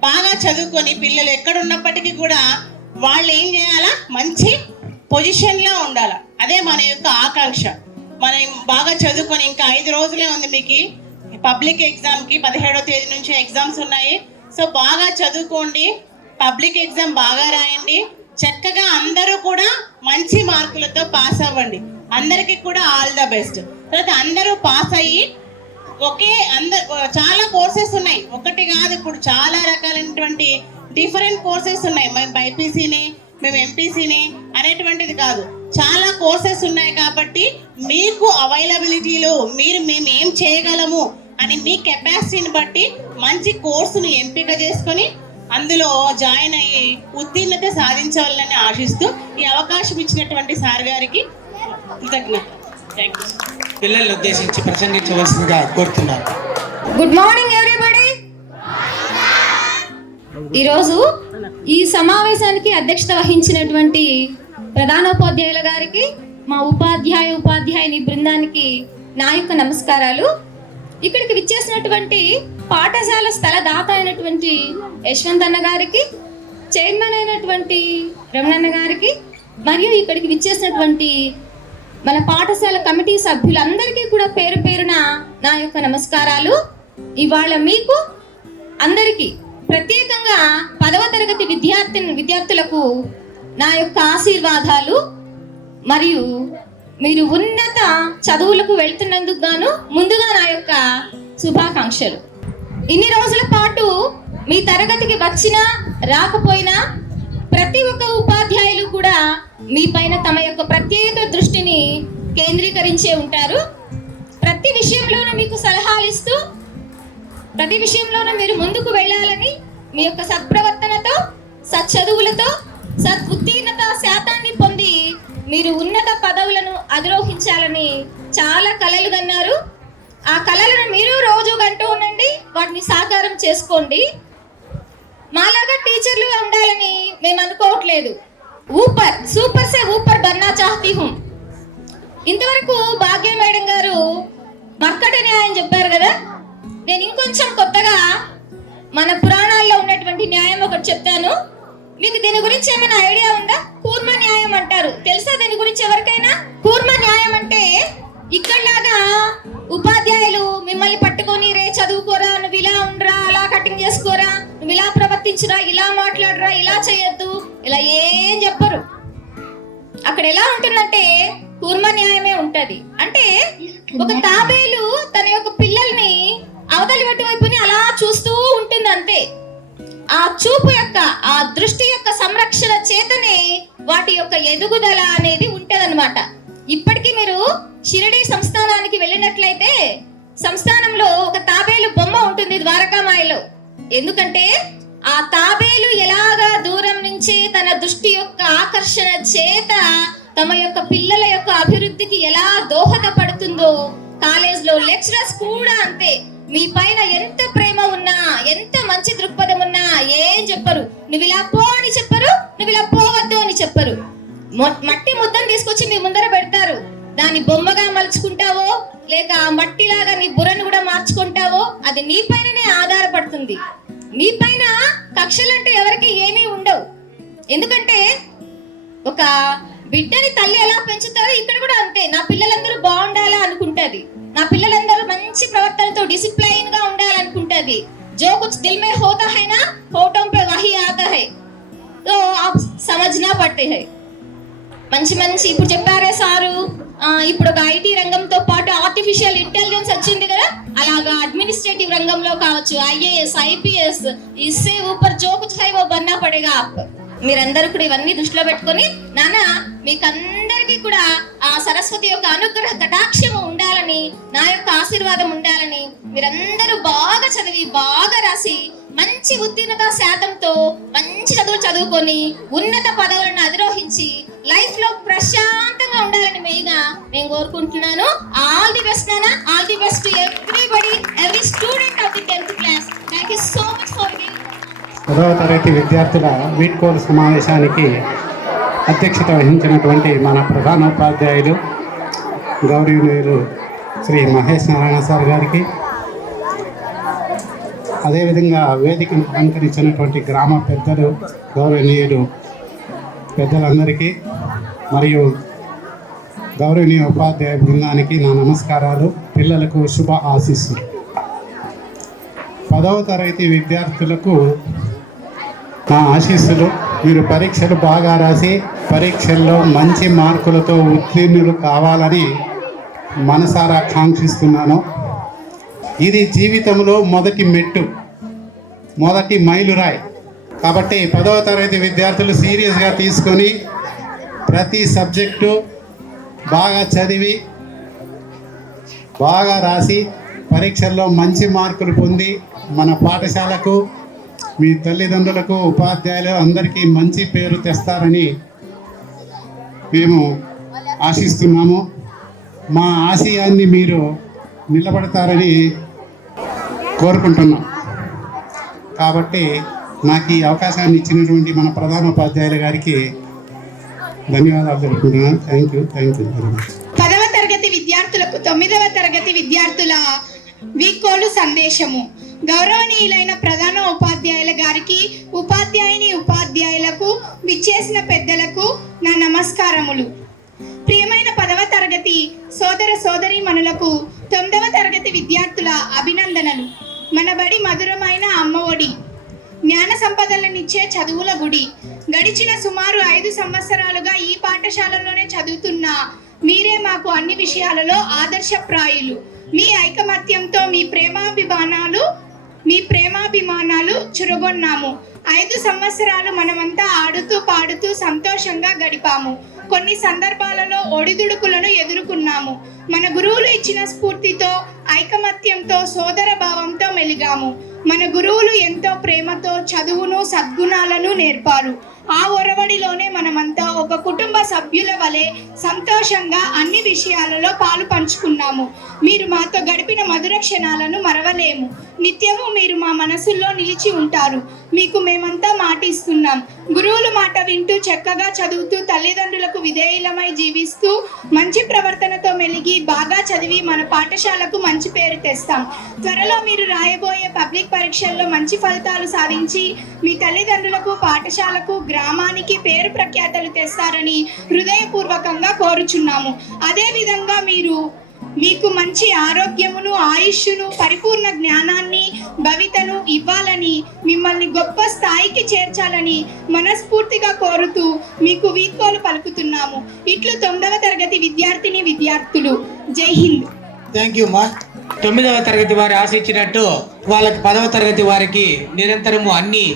బాగా చదువుకొని పిల్లలు ఎక్కడున్నప్పటికీ కూడా వాళ్ళు ఏం చేయాలా? మంచి పొజిషన్లో ఉండాలి. అదే మన యొక్క ఆకాంక్ష. మనం బాగా చదువుకొని, ఇంకా 5 రోజులే ఉంది మీకు పబ్లిక్ ఎగ్జామ్కి. 17వ తేదీ నుంచి ఎగ్జామ్స్ ఉన్నాయి. సో బాగా చదువుకోండి, పబ్లిక్ ఎగ్జామ్ బాగా రాయండి, చక్కగా అందరూ కూడా మంచి మార్కులతో పాస్ అవ్వండి. అందరికీ కూడా ఆల్ ద బెస్ట్. తర్వాత అందరూ పాస్ అయ్యి చాలా కోర్సెస్ ఉన్నాయి, ఒకటి కాదు, ఇప్పుడు చాలా రకాలైనటువంటి డిఫరెంట్ కోర్సెస్ ఉన్నాయి. మేము బైపీసీని, మేము ఎంపీసీని అనేటువంటిది కాదు, చాలా కోర్సెస్ ఉన్నాయి. కాబట్టి మీకు అవైలబిలిటీలో మేము ఏం చేయగలము అని మీ కెపాసిటీని బట్టి మంచి కోర్సును ఎంపిక చేసుకొని అందులో జాయిన్ అయ్యి ఉత్తీర్ణత సాధించాలని ఆశిస్తూ ఈ అవకాశం ఇచ్చినటువంటి సార్ గారికి కృతజ్ఞత. Thank you. పిల్లల్ని ఉద్దేశించి ప్రసంగించవలసిందిగా కోరుతున్నారు. Good morning everybody. ఈరోజు ఈ సమావేశానికి అధ్యక్షత వహించినటువంటి ప్రధానోపాధ్యాయుల గారికి, మా ఉపాధ్యాయుని బృందానికి నా యొక్క నమస్కారాలు. ఇక్కడికి విచ్చేసినటువంటి పాఠశాల స్థలదాత అయినటువంటి యశ్వంత్ అన్న గారికి, చైర్మన్ అయినటువంటి రమణన్న గారికి, మరియు ఇక్కడికి విచ్చేసినటువంటి మన పాఠశాల కమిటీ సభ్యులందరికీ కూడా పేరు పేరున నా యొక్క నమస్కారాలు. ఇవాళ మీకు అందరికీ ప్రత్యేకంగా 10వ తరగతి విద్యార్థులకు నా యొక్క ఆశీర్వాదాలు మరియు మీరు ఉన్నత చదువులకు వెళ్తున్నందుకు గాను ముందుగా నా యొక్క శుభాకాంక్షలు. ఇన్ని రోజుల పాటు మీ తరగతికి వచ్చినా రాకపోయినా ప్రతి ఒక్క ఉపాధ్యాయులు కూడా మీ పైన తమ యొక్క ప్రత్యేక దృష్టిని కేంద్రీకరించే ఉంటారు. ప్రతి విషయంలోనూ మీకు సలహాలు ఇస్తూ, ప్రతి విషయంలోనూ మీరు ముందుకు వెళ్ళాలని, మీ యొక్క సత్ప్రవర్తనతో, సచ్చదువులతో, ఉత్తీర్ణత శాతాన్ని పొంది మీరు ఉన్నత పదవులను అధిరోహించాలని చాలా కలలు కన్నారు. ఆ కలలను మీరు రోజు గంటూ ఉండండి, వాటిని సాకారం చేసుకోండి. మాలాగా టీచర్లుగా ఉండాలని మేము అనుకోవట్లేదు. సూపర్ సే ఊపర్ బన్నా చాహతీ హూం. ఇంతవరకు భాగ్య మేడం గారు మర్కట న్యాయం చెప్పారు కదా, నేను ఇంకొంచెం కొత్తగా మన పురాణాల్లో ఉన్నటువంటి న్యాయం ఒకటి చెప్తాను. మీకు దీని గురించి ఏమైనా ఐడియా ఉందా? కూర్మ న్యాయం అంటారు, తెలుసా దీని గురించి ఎవరికైనా? కూర్మ న్యాయం అంటే ఇక్కడలాగా ఉపాధ్యాయులు మిమ్మల్ని పట్టుకొని రే చదువుకోరా, నువ్వు ఇలా ఉండరా, అలా కటింగ్ చేసుకోరా, నువ్వు ఇలా ప్రవర్తించరా, ఇలా మాట్లాడరా, ఇలా చేయొద్దు, ఇలా ఏం చెప్పరు. అక్కడ ఎలా ఉంటుందంటే కూర్మ న్యాయమే ఉంటది. అంటే ఒక తాబేలు తన యొక్క పిల్లల్ని అవతలి వైపుని అలా చూస్తూ ఉంటుంది అంతే. ఆ చూపు యొక్క, ఆ దృష్టి యొక్క సంరక్షణ చేతనే వాటి యొక్క ఎదుగుదల అనేది ఉంటదన్నమాట. ఇప్పటికీ మీరు షిరిడి సంస్థానానికి వెళ్ళినట్లయితే సంస్థానంలో ఒక తాబేలు బొమ్మ ఉంటుంది ద్వారకామాయలో. ఎందుకంటే ఆ తాబేలు ఎలాగా దూరం నుంచి తన దృష్టి యొక్క ఆకర్షణ చేత తమ యొక్క పిల్లల యొక్క అభివృద్ధికి ఎలా దోహదపడుతుందో, కాలేజ్లో లెక్చరర్స్ కూడా అంతే. మీ పైన ఎంత ప్రేమ ఉన్నా, ఎంత మంచి దృక్పథం ఉన్నా ఏం చెప్పరు. నువ్వు ఇలా పో అని చెప్పరు, నువ్వు ఇలా పోవద్దు అని చెప్పరు. మట్టి ముద్దను తీసుకొచ్చి మీ ముందర పెడతారు. దాన్ని బొమ్మగా మలుచుకుంటావో లేక మట్టిలాగా నీ బుర్రను కూడా మార్చుకుంటావో అది నీ పైననే ఆధారపడుతుంది. నీ పైన కక్షలంటే ఎవరికి ఏమీ ఉండవు. ఎందుకంటే ఒక బిడ్డని తల్లి ఎలా పెంచుతారో ఇక్కడ కూడా అంతే. నా పిల్లలందరూ బాగుండాలా అనుకుంటది, నా పిల్లలందరూ మంచి ప్రవర్తనతో డిసిప్లైన్ గా ఉండాలనుకుంటది. जो कुछ दिल में होता है ना होठों पे वही आता है, तो आप समझना पड़ते हैं. మంచి ఇప్పుడు చెప్పారే సారు, ఇప్పుడు ఒక ఐటీ రంగంతో పాటు ఆర్టిఫిషియల్ ఇంటెలిజెన్స్ వచ్చింది కదా, అలాగా అడ్మినిస్ట్రేటివ్ రంగంలో కావచ్చు, ఐఏఎస్, ఐపీఎస్, ఇస్సే ఊపర్ జో కుచ్ హై వో బన్నా పడేగా ఆప్. మీరందరూ కూడా ఇవన్నీ దృష్టిలో పెట్టుకొని నాన్న మీకందరికీ కూడా ఆ సరస్వతి యొక్క అనుగ్రహ కటాక్షము ఉండాలని, నా యొక్క ఆశీర్వాదం ఉండాలని, మీరందరూ బాగా చదివి బాగా రాసి మంచి ఉత్తీర్ణత శాతంతో మంచి చదువులు చదువుకొని ఉన్నత పదవులను అధిరోహించి లైఫ్ లో ప్రశాంతంగా ఉండాలని మెయిన్గా నేను కోరుకుంటున్నాను. ఆల్ ది బెస్ట్ నాన్న, all the best to everybody, every student of the 10th class. Thank you so much for giving. 10వ తరగతి విద్యార్థుల వీడ్కోలు సమావేశానికి అధ్యక్షత వహించినటువంటి మన ప్రధానోపాధ్యాయులు గౌరవనీయులు శ్రీ మహేష్ నారాయణ సార్ గారికి, అదేవిధంగా వేదికను అలంకరించినటువంటి గ్రామ పెద్దలు, గౌరవనీయులు పెద్దలందరికీ మరియు గౌరవనీయ ఉపాధ్యాయ బృందానికి నా నమస్కారాలు, పిల్లలకు శుభ ఆశీస్సులు. 10వ తరగతి విద్యార్థులకు నా ఆశీస్సులు. మీరు పరీక్షలు బాగా రాసి పరీక్షల్లో మంచి మార్కులతో ఉత్తీర్ణులు కావాలని మనసారా కాంక్షిస్తున్నాను. ఇది జీవితంలో మొదటి మెట్టు, మొదటి మైలురాయి. కాబట్టి 10వ తరగతి విద్యార్థులు సీరియస్గా తీసుకొని ప్రతి సబ్జెక్టు బాగా చదివి బాగా రాసి పరీక్షల్లో మంచి మార్కులు పొంది మన పాఠశాలకు, మీ తల్లిదండ్రులకు, ఉపాధ్యాయులు అందరికీ మంచి పేరు తెస్తారని మేము ఆశిస్తున్నాము. మా ఆశయాన్ని మీరు నిలబడతారని కోరుకుంటున్నాం. కాబట్టి నాకు ఈ అవకాశాన్ని ఇచ్చినటువంటి మన ప్రధానోపాధ్యాయుల గారికి ధన్యవాదాలు తెలుపుకుంటున్నాను. Thank you very much. 10వ తరగతి విద్యార్థులకు 9వ తరగతి విద్యార్థుల వీడ్కోలు సందేశము. గౌరవనీయులైన ప్రధాన ఉపాధ్యాయుల గారికి, ఉపాధ్యాయులకు, విచ్చేసిన పెద్దలకు నా నమస్కారములు. ప్రియమైన 10వ తరగతి సోదర సోదరీమణులకు 9వ తరగతి విద్యార్థుల అభినందనలు. మన బడి మధురమైన అమ్మ ఒడి, జ్ఞాన సంపదలనిచ్చే చదువుల గుడి. గడిచిన సుమారు 5 సంవత్సరాలుగా ఈ పాఠశాలలోనే చదువుతున్న మీరే మాకు అన్ని విషయాలలో ఆదర్శప్రాయులు. మీ ఐకమత్యంతో మీ ప్రేమాభిమానాలు చురగొన్నాము. 5 సంవత్సరాలు మనమంతా ఆడుతూ పాడుతూ సంతోషంగా గడిపాము. కొన్ని సందర్భాలలో ఒడిదుడుకులను ఎదుర్కొన్నాము. మన గురువులు ఇచ్చిన స్ఫూర్తితో, ఐకమత్యంతో, సోదర భావంతో మెలిగాము. మన గురువులు ఎంతో ప్రేమతో చదువును, సద్గుణాలను నేర్పారు. ఆ ఒరవడిలోనే మనమంతా ఒక కుటుంబ సభ్యుల వలె సంతోషంగా అన్ని విషయాలలో పాలు పంచుకున్నాము. మీరు మాతో గడిపిన మధుర క్షణాలను మరవలేము. నిత్యము మీరు మా మనసుల్లో నిలిచి ఉంటారు. మీకు మేమంతా మాటిస్తున్నాం. గురువుల మాట వింటూ చక్కగా చదువుతూ తల్లిదండ్రులకు విధేయులమై జీవిస్తూ మంచి ప్రవర్తనతో మెలిగి బాగా చదివి మన పాఠశాలకు మంచి పేరు తెస్తాం. త్వరలో మీరు రాయబోయే పబ్లిక్ పరీక్షల్లో మంచి ఫలితాలు సాధించి మీ తల్లిదండ్రులకు, పాఠశాలకు, గ్రామానికి పేరు ప్రఖ్యాతలు తెస్తారని హృదయపూర్వకంగా కోరుచున్నాము. అదేవిధంగా మీకు మంచి ఆరోగ్యమును, ఆయుష్ను, పరిపూర్ణ జ్ఞానాన్ని, భవితను ఇవ్వాలని, మిమ్మల్ని గొప్ప స్థాయికి చేర్చాలని మనస్ఫూర్తిగా కోరుతూ మీకు వీడ్కోలు పలుకుతున్నాము. ఇట్లు 9వ తరగతి విద్యార్థులు. జై హింద్. థ్యాంక్ యూ మా. 9వ తరగతి వారు ఆశించినట్టు వాళ్ళకి 10వ తరగతి వారికి నిరంతరము అన్ని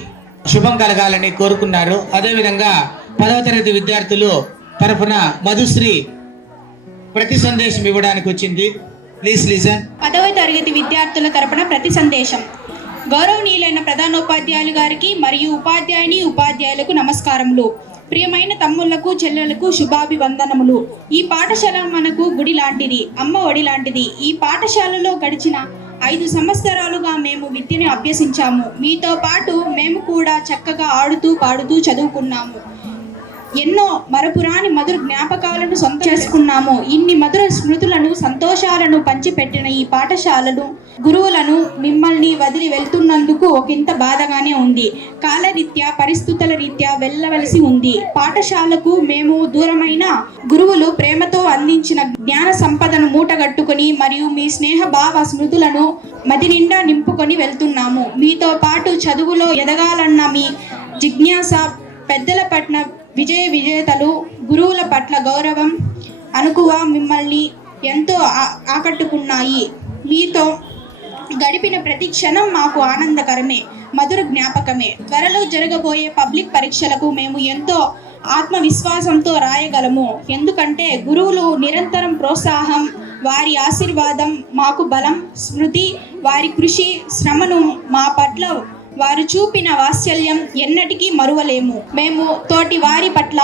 శుభం కలగాలని కోరుకున్నారు. అదేవిధంగా 10వ తరగతి విద్యార్థులు తరఫున మధుశ్రీ ప్రతి సందేశం ఇవ్వడానికి వచ్చింది. Please listen. 10వ తరగతి విద్యార్థుల తరపున ప్రతి సందేశం. గౌరవనీయులైన ప్రధానోపాధ్యాయులు గారికి మరియు ఉపాధ్యాయులకు నమస్కారములు. ప్రియమైన తమ్ముళ్లకు, చెల్లెలకు శుభాభివందనములు. ఈ పాఠశాల మనకు గుడి లాంటిది, అమ్మ ఒడి లాంటిది. ఈ పాఠశాలలో గడిచిన 5 సంవత్సరాలుగా మేము విద్యను అభ్యసించాము. మీతో పాటు మేము కూడా చక్కగా ఆడుతూ పాడుతూ చదువుకున్నాము. ఎన్నో మరపురాని మధుర జ్ఞాపకాలను సొంతం చేసుకున్నాము. ఇన్ని మధుర స్మృతులను, సంతోషాలను పంచిపెట్టిన ఈ పాఠశాలను, గురువులను మిమ్మల్ని వదిలి వెళ్తున్నందుకు ఒకంత బాధగానే ఉంది. కాలరీత్యా, పరిస్థితుల రీత్యా వెళ్ళవలసి ఉంది. పాఠశాలకు మేము దూరమైన గురువులు ప్రేమతో అందించిన జ్ఞాన సంపదను మూటగట్టుకొని మరియు మీ స్నేహ భావ స్మృతులను మది నిండా నింపుకొని వెళ్తున్నాము. మీతో పాటు చదువులో ఎదగాలన్న మీ జిజ్ఞాస, పెద్దల పట్ల విజేతలు, గురువుల పట్ల గౌరవం, అనుకువ మిమ్మల్ని ఎంతో ఆకట్టుకున్నాయి. మీతో గడిపిన ప్రతి క్షణం మాకు ఆనందకరమే, మధుర జ్ఞాపకమే. త్వరలో జరగబోయే పబ్లిక్ పరీక్షలకు మేము ఎంతో ఆత్మవిశ్వాసంతో రాయగలము. ఎందుకంటే గురువులు నిరంతరం ప్రోత్సాహం, వారి ఆశీర్వాదం మాకు బలం, స్మృతి, వారి కృషి, శ్రమను మా పట్ల వారు చూపిన వాత్సల్యం ఎన్నటికీ మరువలేము. మేము తోటి వారి పట్ల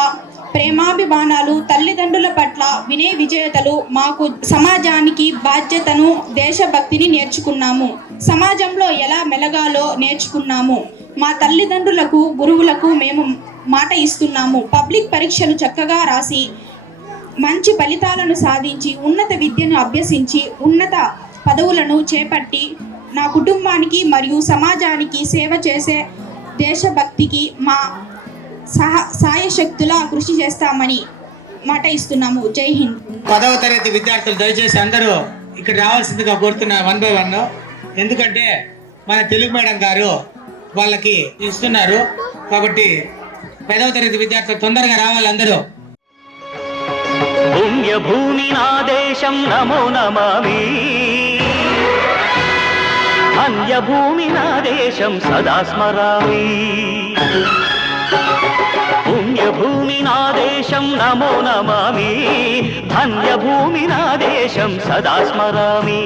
ప్రేమాభిమానాలు, తల్లిదండ్రుల పట్ల వినయ విజేతలు, మాకు సమాజానికి బాధ్యతను, దేశభక్తిని నేర్చుకున్నాము. సమాజంలో ఎలా మెలగాలో నేర్చుకున్నాము. మా తల్లిదండ్రులకు, గురువులకు మేము మాట ఇస్తున్నాము. పబ్లిక్ పరీక్షలు చక్కగా రాసి మంచి ఫలితాలను సాధించి ఉన్నత విద్యను అభ్యసించి ఉన్నత పదవులను చేపట్టి నా కుటుంబానికి మరియు సమాజానికి సేవ చేసే దేశభక్తికి మా సాయశక్తులా కృషి చేస్తామని మాట ఇస్తున్నాము. జై హింద్. 10వ తరగతి విద్యార్థులు దయచేసి అందరూ ఇక్కడ రావాల్సిందిగా కోరుతున్నారు 1 by 1. ఎందుకంటే మన తెలుగు మేడం గారు వాళ్ళకి ఇస్తున్నారు. కాబట్టి 10వ తరగతి విద్యార్థులు తొందరగా రావాలి అందరూ. పుణ్యభూమి నా దేశం నమో నమామి. ధన్యభూమి నా దేశం సదా స్మరామి పుణ్యభూమి నా దేశం నమో నమామి ధన్యభూమి నా దేశం సదా స్మరామి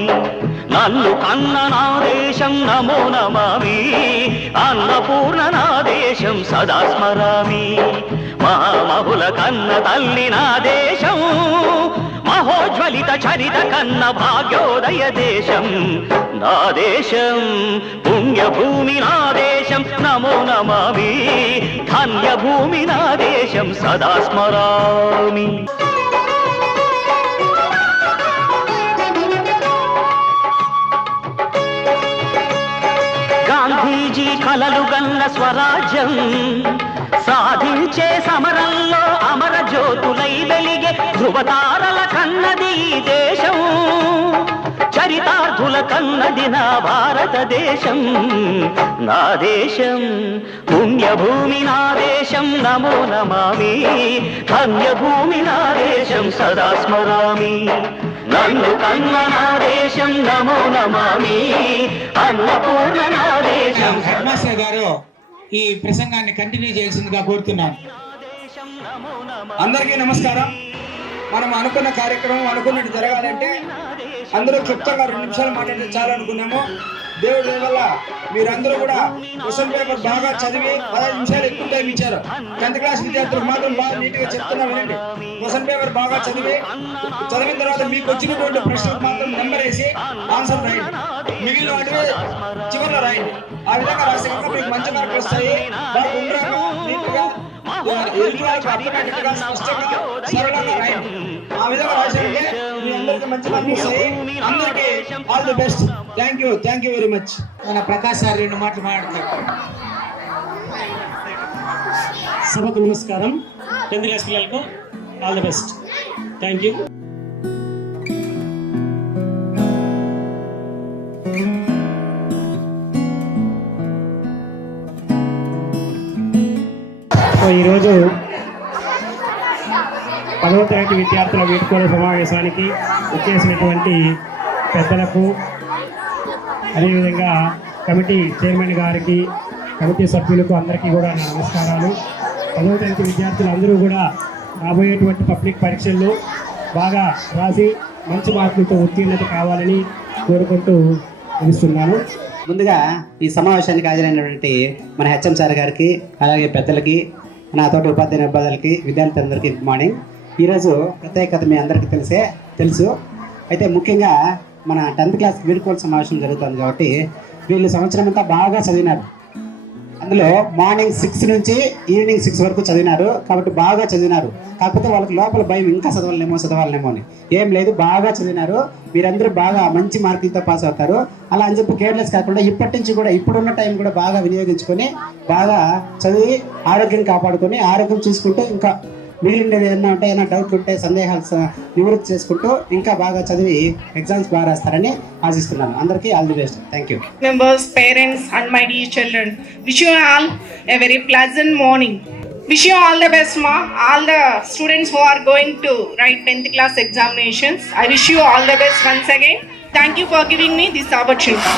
నన్ను కన్న నా దేశం నమో నమామి అన్నపూర్ణ నా దేశం సదా స్మరామి మహామహుల కన్న తల్లి నా దేశం మహోజ్వలిత చరిత కన్న భాగ్యోదయ దేశం నా దేశం పుణ్యభూమి నా దేశం నమో నమామి ధన్యభూమి నా దేశం సదా స్మరామి గాంధీజీ కలలు గన్న స్వరాజ్యం సాధించే సమరంలో అమర జ్యోతులై వెలిగే ధృవతారల కన్నది ఈ దేశం చరితార్థుల కన్నది నా భారతదేశం నా దేశం పుణ్యభూమి నా దేశం నమో నమామి ధన్యభూమి నా దేశం సదా స్మరామి నన్ను కన్న నా దేశం నమో నమామి అన్నపూర్ణ నా దేశం. హెడ్ మాస్టర్ గారు ఈ ప్రసంగాన్ని కంటిన్యూ చేయాల్సిందిగా కోరుతున్నాను. అందరికీ నమస్కారం. మనం అనుకున్న కార్యక్రమం అనుకున్నట్టు జరగాలంటే అందరూ క్లుప్తంగా 2 నిమిషాలు మాట్లాడితే చాలు అనుకున్నాము. దేవుడి దయ వల్ల మీరందరూ కూడా క్వశ్చన్ పేపర్ బాగా చదివి 15 నిమిషాలు ఎక్కువ టైం ఇచ్చారు. 10th క్లాస్ విద్యార్థులకు మాత్రం బాగా నీట్గా చెప్తున్నా వినండి. క్వశ్చన్ పేపర్ బాగా చదివిన తర్వాత మీకు వచ్చినటువంటి ప్రశ్నలకు మాత్రం నెంబర్ వేసి ఆన్సర్ రాయండి. మిగిలిన వాటిని చివరిలో రాయండి. ఆ విధంగా రాసే కనుక మీకు మంచి మార్కులు వస్తాయి. బాగా ఉండరాగా నీట్గా అర్థమయ్యేట్టుగా స్పష్టంగా సరళంగా రాయండి. ఆ విధంగా రాసేందుకే మీ అందరికీ మంచి మార్కులు వస్తాయి. అందరికీ all the best. Thank you very much. మన ప్రకాష్ సార్ 2 మాటలు మాట్లాడతారు. సభకు నమస్కారం. 10th క్లాస్ పిల్లలకు all the best. Thank you. ఈరోజు 10వ తరగతి విద్యార్థుల వీడ్కోలు సమావేశానికి వచ్చేసినటువంటి పెద్దలకు, అదేవిధంగా కమిటీ చైర్మన్ గారికి, కమిటీ సభ్యులకు అందరికీ కూడా నా నమస్కారాలు. 10వ తరగతి విద్యార్థులు అందరూ కూడా రాబోయేటువంటి పబ్లిక్ పరీక్షల్లో బాగా రాసి మంచి మార్కులతో ఉత్తీర్ణత కావాలని కోరుకుంటూ ముగిస్తున్నాను. ముందుగా ఈ సమావేశానికి హాజరైనటువంటి మన హెచ్ఎం సార్ గారికి, అలాగే పెద్దలకి, నా తోటి ఉపాధ్యాయులకి, విద్యార్థులందరికీ గుడ్ మార్నింగ్. ఈరోజు ప్రత్యేకత మీ అందరికీ తెలుసు. అయితే ముఖ్యంగా మన 10th క్లాస్ వీడ్కోలు సమావేశం జరుగుతుంది కాబట్టి వీళ్ళు సంవత్సరం అంతా బాగా చదివినారు. అందులో మార్నింగ్ 6 నుంచి ఈవినింగ్ 6 వరకు చదివినారు. కాబట్టి బాగా చదివినారు. కాకపోతే వాళ్ళకి లోపల భయం ఇంకా చదవాలనేమో అని. ఏం లేదు, బాగా చదివినారు. మీరందరూ బాగా మంచి మార్కులతో పాస్ అవుతారు. అలా అని చెప్పి కేర్లెస్ కాకుండా ఇప్పటి నుంచి కూడా ఇప్పుడున్న టైం కూడా బాగా వినియోగించుకొని బాగా చదివి ఆరోగ్యం కాపాడుకొని ఆరోగ్యం చూసుకుంటూ ఇంకా మిగిలినవి ఏమన్నా ఉంటే ఏమైనా డౌట్లు ఉంటే సందేహాలు నివృత్తి చేసుకుంటూ ఇంకా బాగా చదివి ఎగ్జామ్స్ బాగా రాస్తారని ఆశిస్తున్నాను. అందరికీ all the best. Thank you. Members, parents and my dear children, wish you all a very pleasant morning. Wish you all the best, ma. All the students who are going to write 10th class examinations, I wish you all the best once again. Thank you for giving me this opportunity.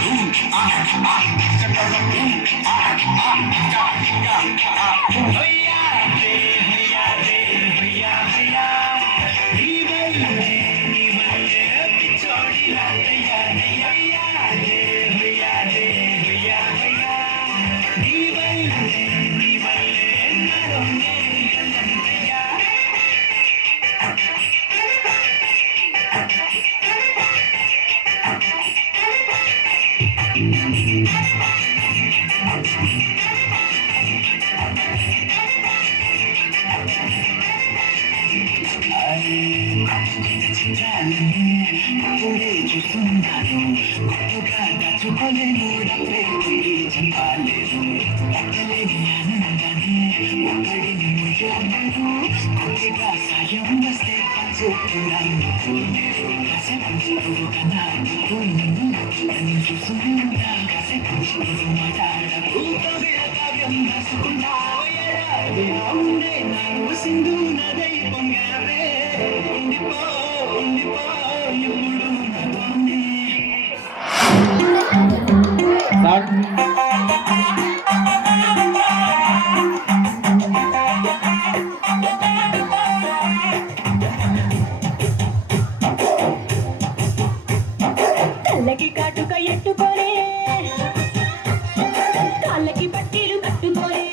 Boom, కళ్ళకి కాటుక ఎట్టుకోలే, కాళ్ళకి పట్టీలు కట్టుకోలే,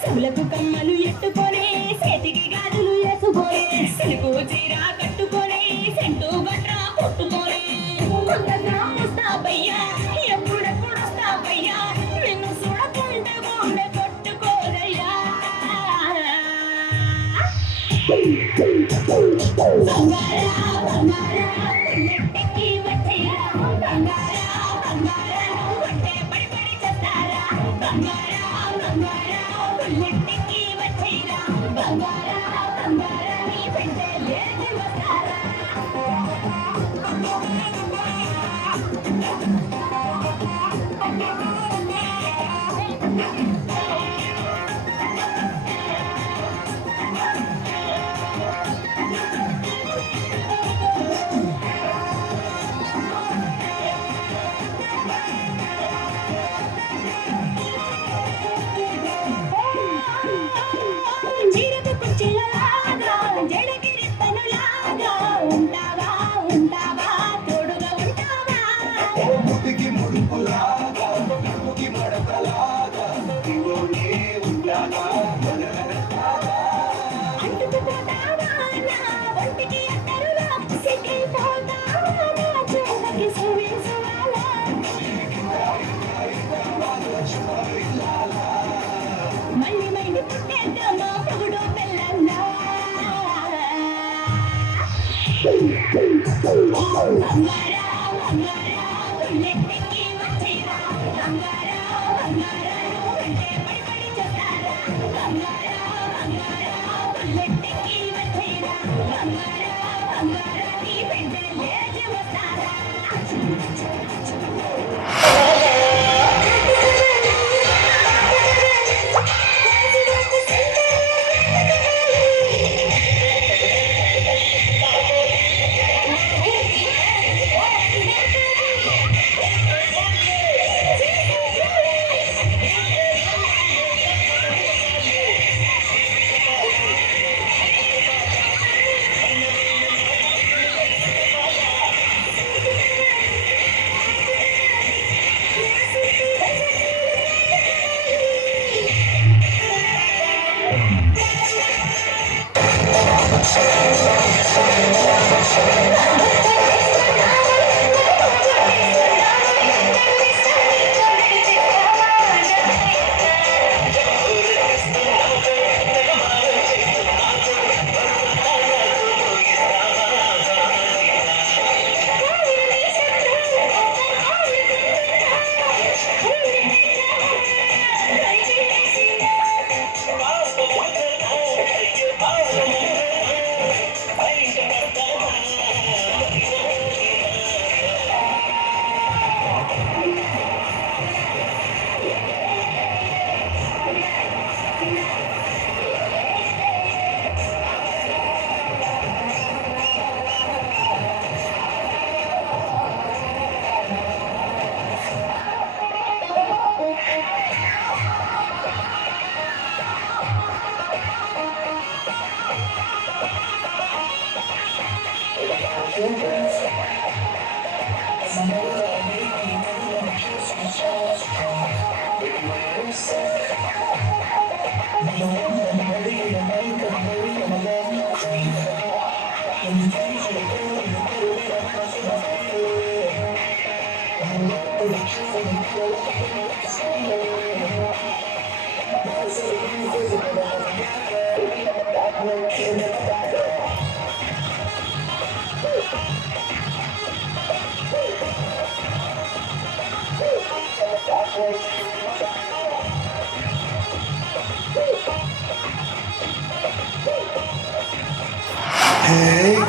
చెవులకు కమ్మలు ఎట్టుకోలే, చేతికి గాజులు వేసుకోలే, సిలుకు చీర కట్టుకోలే, సెంటు గట్రా కొట్టుకోలే. కొత్తగా వస్తావయ్యా, ఎప్పుడెప్పుడు వస్తావయ్యా, నిన్ను చూడకుంటే గుండె కొట్టుకోదయ్యా. పుల్లెట్టికి వచ్చేరా బంగారా బంగారా అంటే పడి పడి చేస్తారా బంగారా బంగారా పుల్లెట్టికి వచ్చేరా బంగారా బంగారా నీ పెంటే లేచి వస్తారా. జీరపు కుర్చీలలాగా జడగిరి పనులాగా ఉంటావా ఉంటావా తోడుగా ఉంటావా. అంటుకుపోతావా నా ఒంటికి అత్తరులా, సిగ్గిపోతావా నా చెవులకి సువిసువాలా. మళ్ళీ మళ్ళీ పుట్టేద్దామా పొగుడు పిల్లల్లా. బంగారా బంగారా పుల్లెట్టికి వచ్చేరా బంగారా బంగారా అంటే పడి పడి చేస్తారా బంగారా బంగారా పుల్లెట్టికి వచ్చేరా బంగారా బంగారా నీ పెంటే లేచి వస్తారా.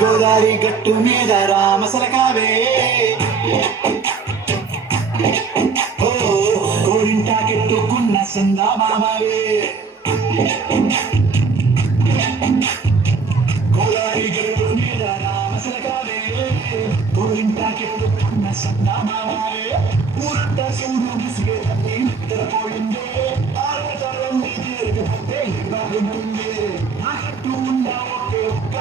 గోదావరి గట్టు మీద రామసలకావే కోరింటాకెట్టుకున్న సందా మామవే గోదావరి గట్టు మీద రామసలకావే కోరింటాకెట్టుకున్న సందా మామవే ఊరంతా సూడు ముసిగే తల్లి నిద్రపోయిందే ఆరోగ్యం తీరకపోతే బాగుంటుంది నా కట్టు ఉన్న ఒకే ఒక్క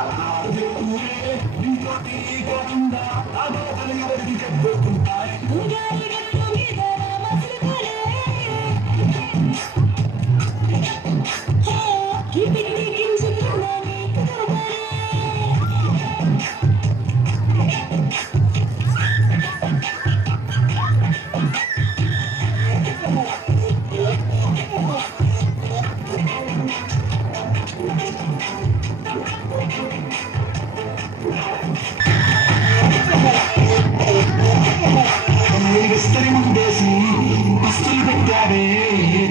వస్తువులు పెట్టారే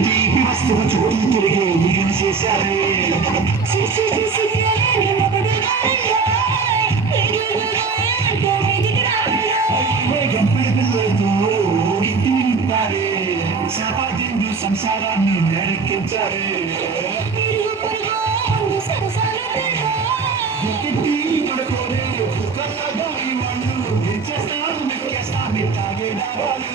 తీపి వస్తువు చుట్టూ తిరిగే మిగిలి చేశారే గంపడి పిల్లలతో ఇంటిని నింపారే సంపాదించు సంసారాన్ని నెరక్కించారే పడుకోరే కళ్ళగా వాళ్ళు చేస్తారు మెక్కేస్తారు తాగే డాబాలు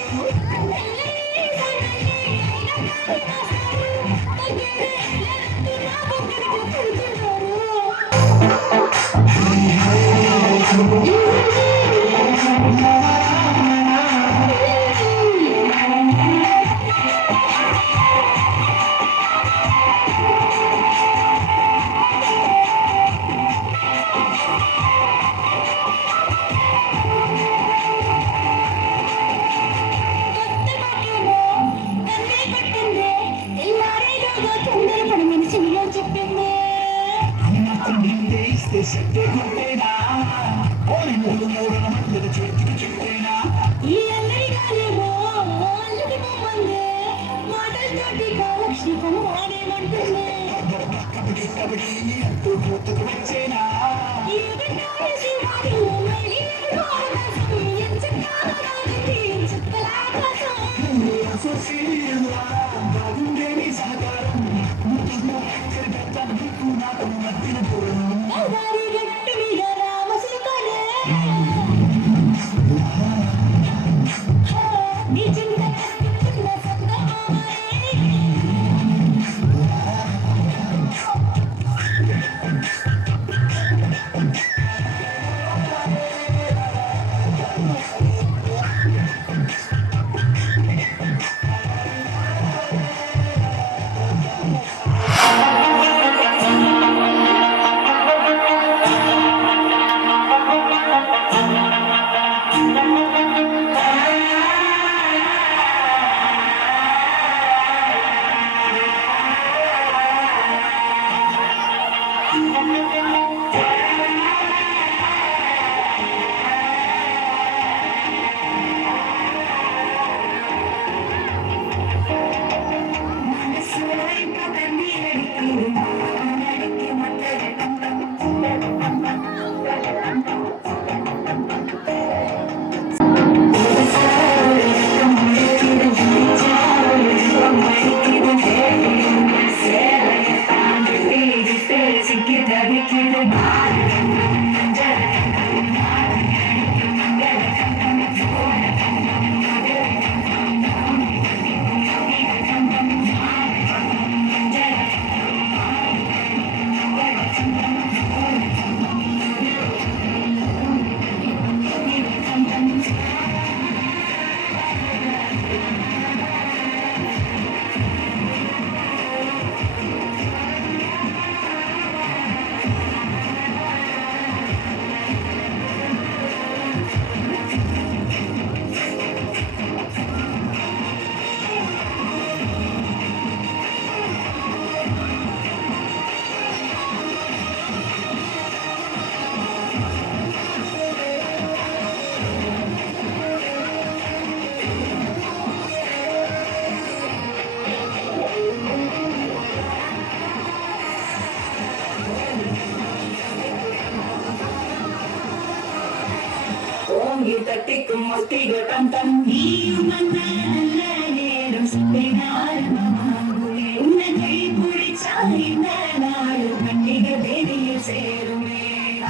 கேட்கும் ஒத்திகட்டம் தன் நீயும் வந்த நல்ல நேரம் சித்தின ஆரம்பமாகுமே உன்னை பிடிச்சா இந்த நாள் பண்டிகை தேதியில் சேருமே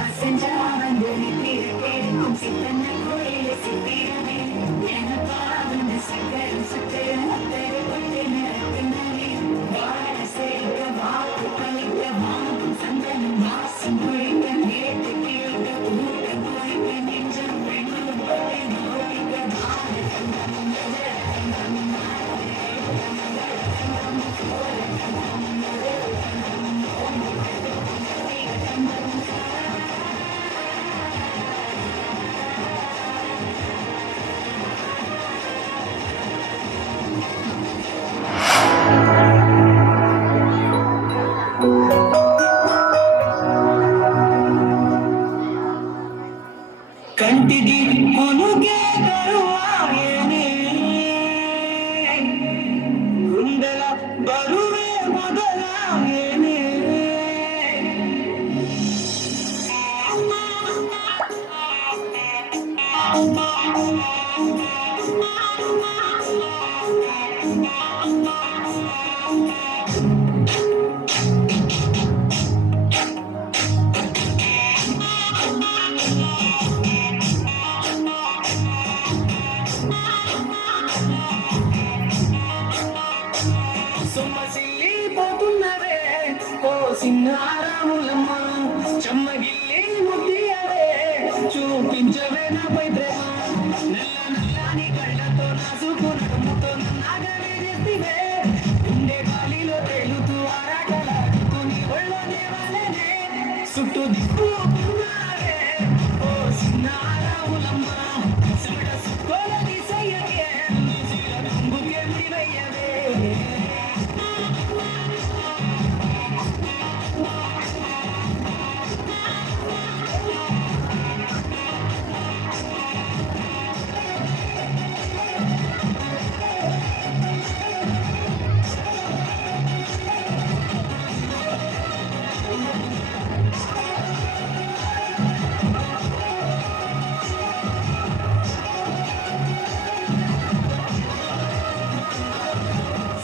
அசஞ்சா வந்து நிற்கிறேன் சித்தன்ன கோயில சித்திரமே எனப்பா வந்து சக்கரம் சுத்து அத்தரை பட்டு நிறத்தினே வாழ சேர்க்க வாக்கு பழிக்க வாங்கும் சந்தனம் வாசம் குழிக்க கேட்டு கேட்க கூட்ட குழிக்க நெஞ்சம் பெண்ணும் பட்டு நோடிக்க வாழ சந்தனம் కంటికి కొనుగే కరువాయనే గుండెల బరువే మొదలాయనే సొమ్మసిల్లి పోతున్నవే ఓ సిన్నారాములమ్మ చెమ్మగిల్లి ముద్దియవే చూపించవే నాపై ప్రేమ నల్ల నల్లని కళ్ళతో నాసుకు నడుముతో నన్నగలి చేసివే గుండె గాలిలో తేలుతూ ఆరాటలాడుతూ నీ ఒళ్ళోనే వాళ్ళనే చుట్టూ దిక్కున్నావే ఓ సిన్నారాములమ్మ చెమట సుక్కోల దిశయ్యకే నీసిల రంగుకే ముడివయ్యవే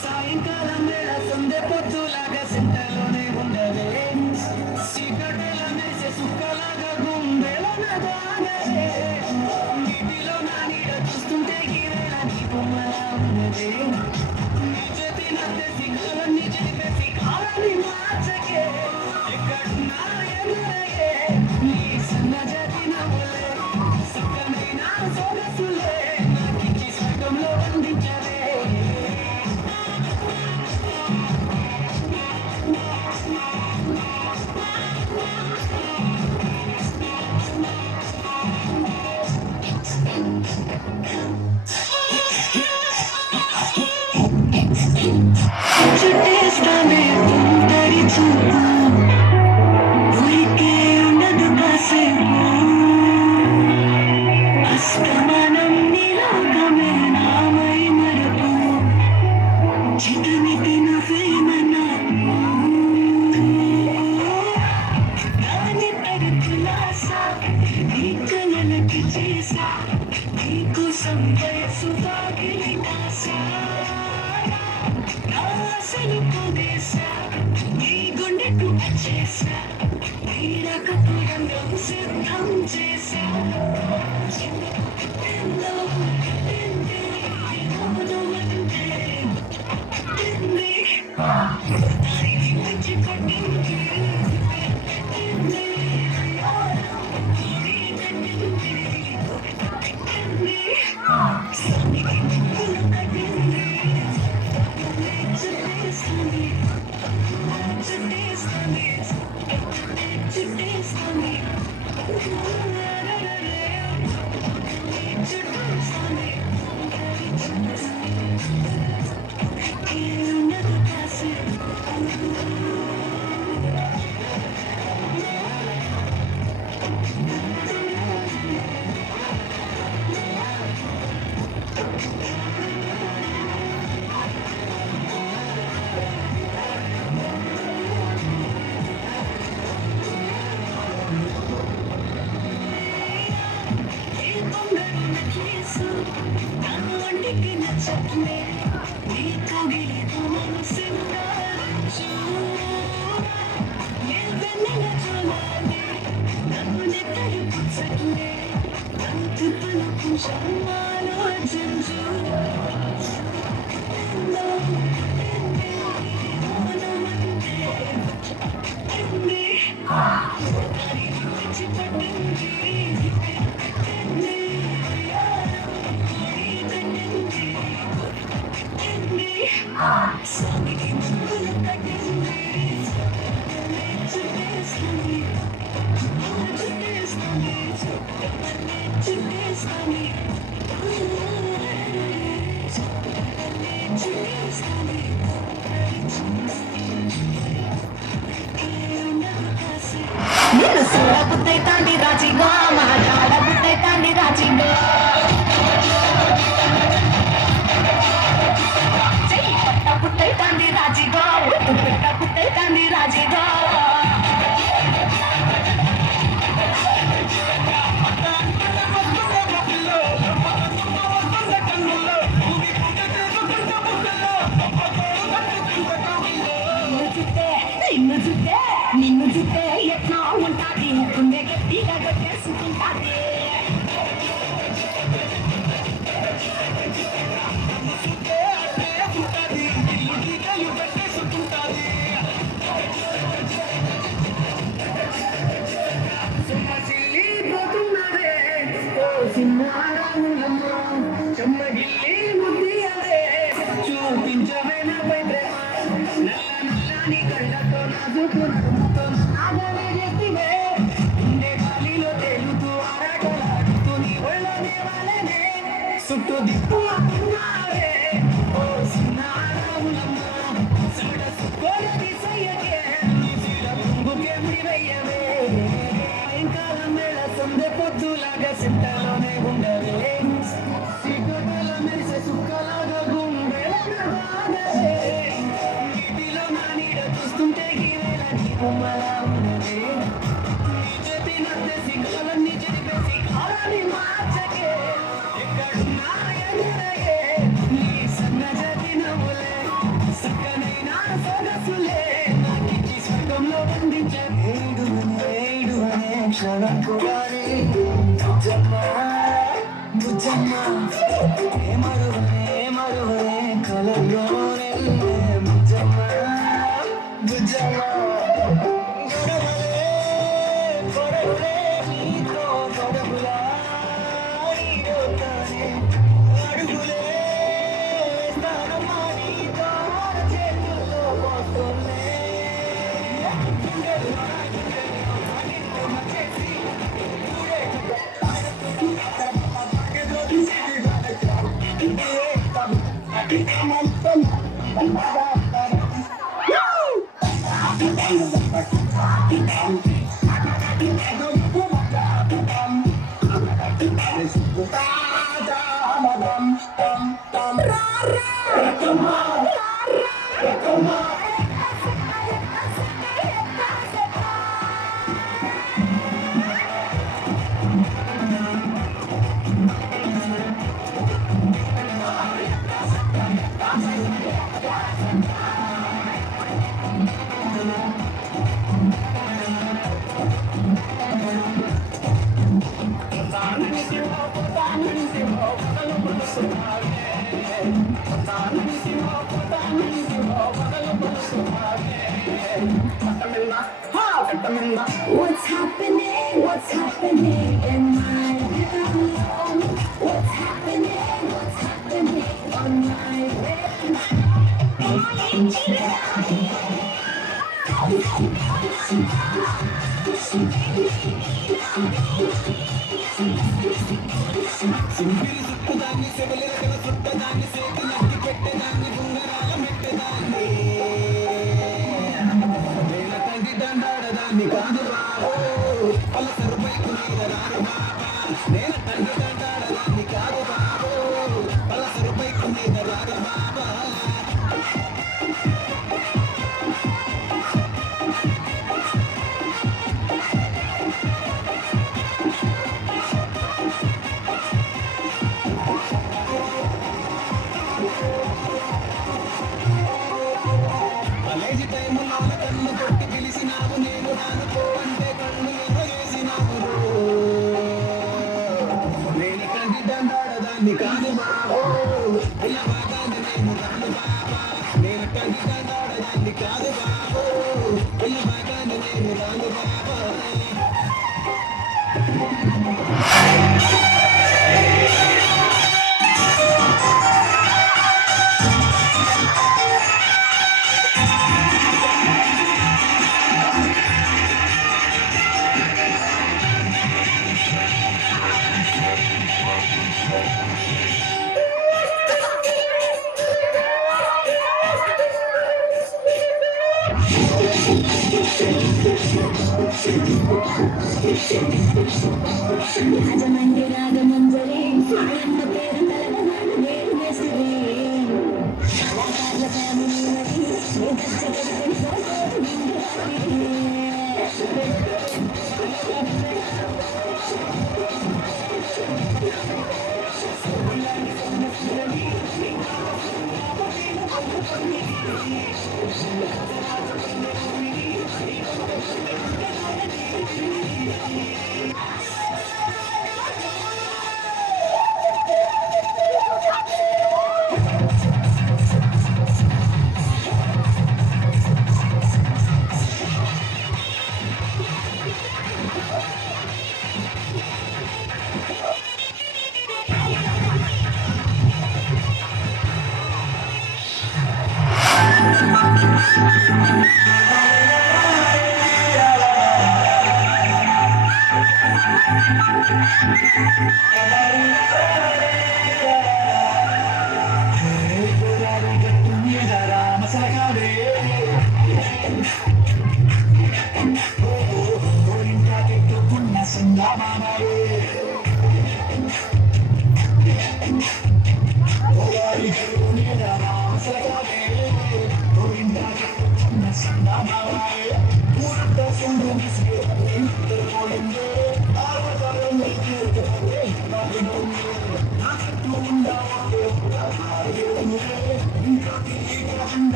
సాయంకాలం వేళ సందె పొద్దులాగా సెంటర్లోనే ఉండవే చీకటిల మెరిసే సుక్కలాగా గుండెలో నదాగవే నీటిలో నా నీడ చూస్తుంటే ఈ వేళ నీ బొమ్మలా ఉన్నదే నీ చేతి నచ్చేసి కాలాన్ని చెరిపేసి కాలాన్ని మార్చకే ఎక్కడున్నా ఎన్నరగే నీ సన్నజాతి నవ్వులే సక్కనైన సొగసులే నాకిచ్చి స్వర్గంలో బంధించవే చుట్టేస్తానే తుంటరి చూపు ఊరికే ఉండదు కాసేపు అస్తమానం నీలోకమే నామై మరపు చితమితి నువ్వేమన్నా దాని తరుపులాసా నీ కలలకి చేసా నీకోసం వయసు వాకిలి కాసా ఆశలు పోగేసా నీ గుండెకు చేసా తీరకపోవడం సిద్ధం చేసా ఎన్నో ఎందే ఏదో అంటే ఎందే దానిని మంచి పట్టింది ఎందే ముచ్చట్లే నీ కవిలితో మనసున్న వెన్నెల చూడాలి నన్ను నెత్తలు పుచ్చట్లే అంతు తలుపు ఆలోచించు నేను సూర బుద్ధై తాండి రాజిగో మాట్లాడ బుద్ధై తాండి రాజిగో చెయ్యి పట్ట బుద్ధై తాండి రాజిగో ఒట్టు పెట్ట బుద్ధై తాండి రాజిగో నిన్ను చూస్తే ఎట్లా ఉంటాది గుండె గట్టిగా కొట్టేసుకుంటాది చెమ్మగిల్లి ముద్ది అదే చూపించవే నాపై ప్రేమ నల్లని కళ్ళతో నాజుకుతో నాగవే చెప్పివే ఉండే గాలిలో తేలుతూ ఆరాటలాడుతూ నీ ఒళ్ళనే వాళ్ళనే చుట్టూ దిక్కు అన్నావే ఓ సిన్నారాములమ్మ సడసు కోరది సయ్యకే నీ సీల పొంగుకే ముడివయ్యవే సాయంకాలం వేళ సందె పొద్దులాగా సింతలోనే ఉండవే సిగ్గుల మెరిసే సుక్కలాగా గుండెల నీటిలో నా నీడ చూస్తుంటే గీవేళ నీ బొమ్మలా ఉన్నదే నీ చేతి నత్తేసి కాలన్నీ చెరిపేసి కాలాన్ని మార్చకే ఎక్కడున్నా ఎదురగే నీ సన్నజతి నవ్వులే సక్కనైన సొగసులే నాకిచ్చి స్వర్గంలో బంధించే ఏడు అనే క్షణం కూడా బుజ్జమ్మ ఏ మరువనే కలలోనే బుజ్జమ్మ గొడవలే నీతో గొడవలా అడుగులే స్థానమా నీతో చేతుల్లో పోతులే What's happening? What's happening in my room? What's happening? What's happening on my way? Rajahmundry Ragamanjari అమ్మ పేరు తలవనాడు వేరు వేసిరి కళాకారుల ఫ్యామిలీలకి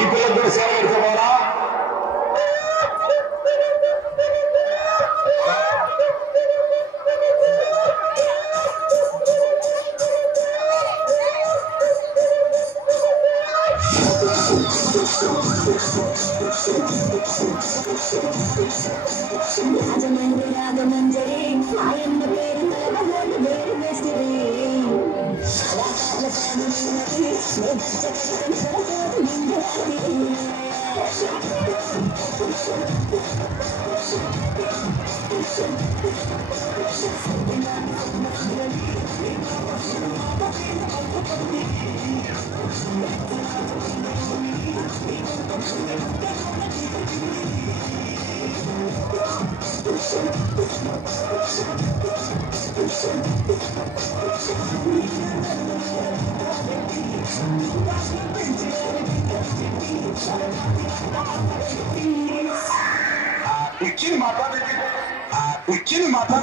ఈ పిల్లలు కూడా సేవ పెట్టుకోవాలా? Uchini mata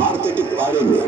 మార్కెట్ పాడింది.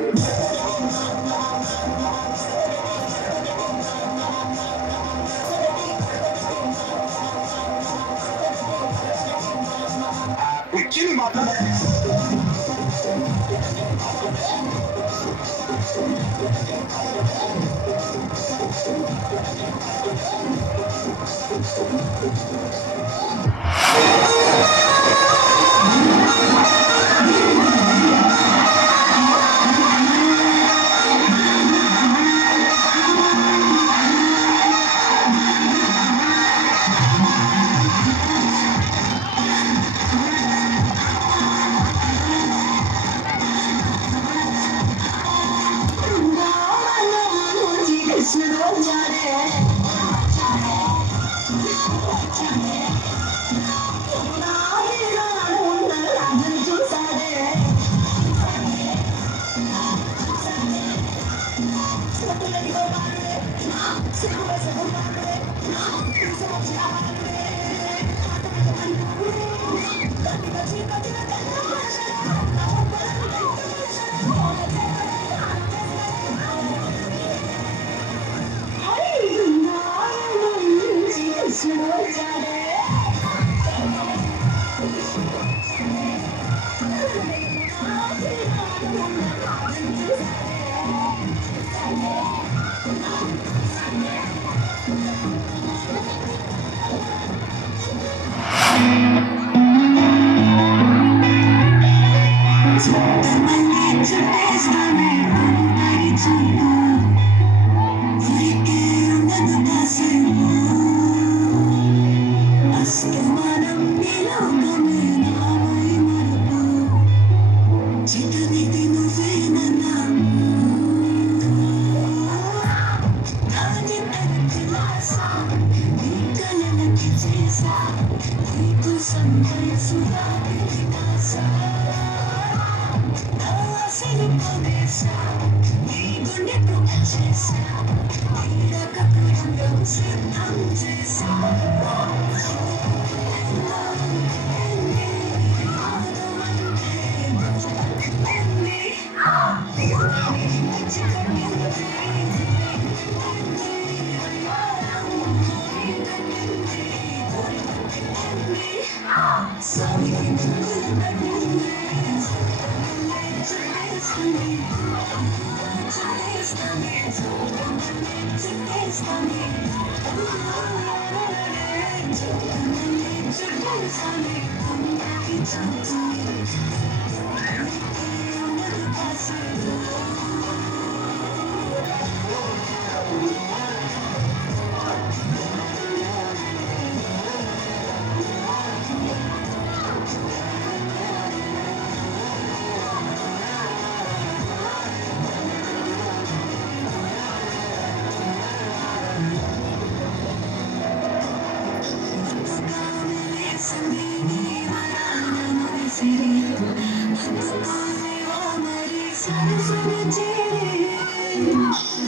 Thank you.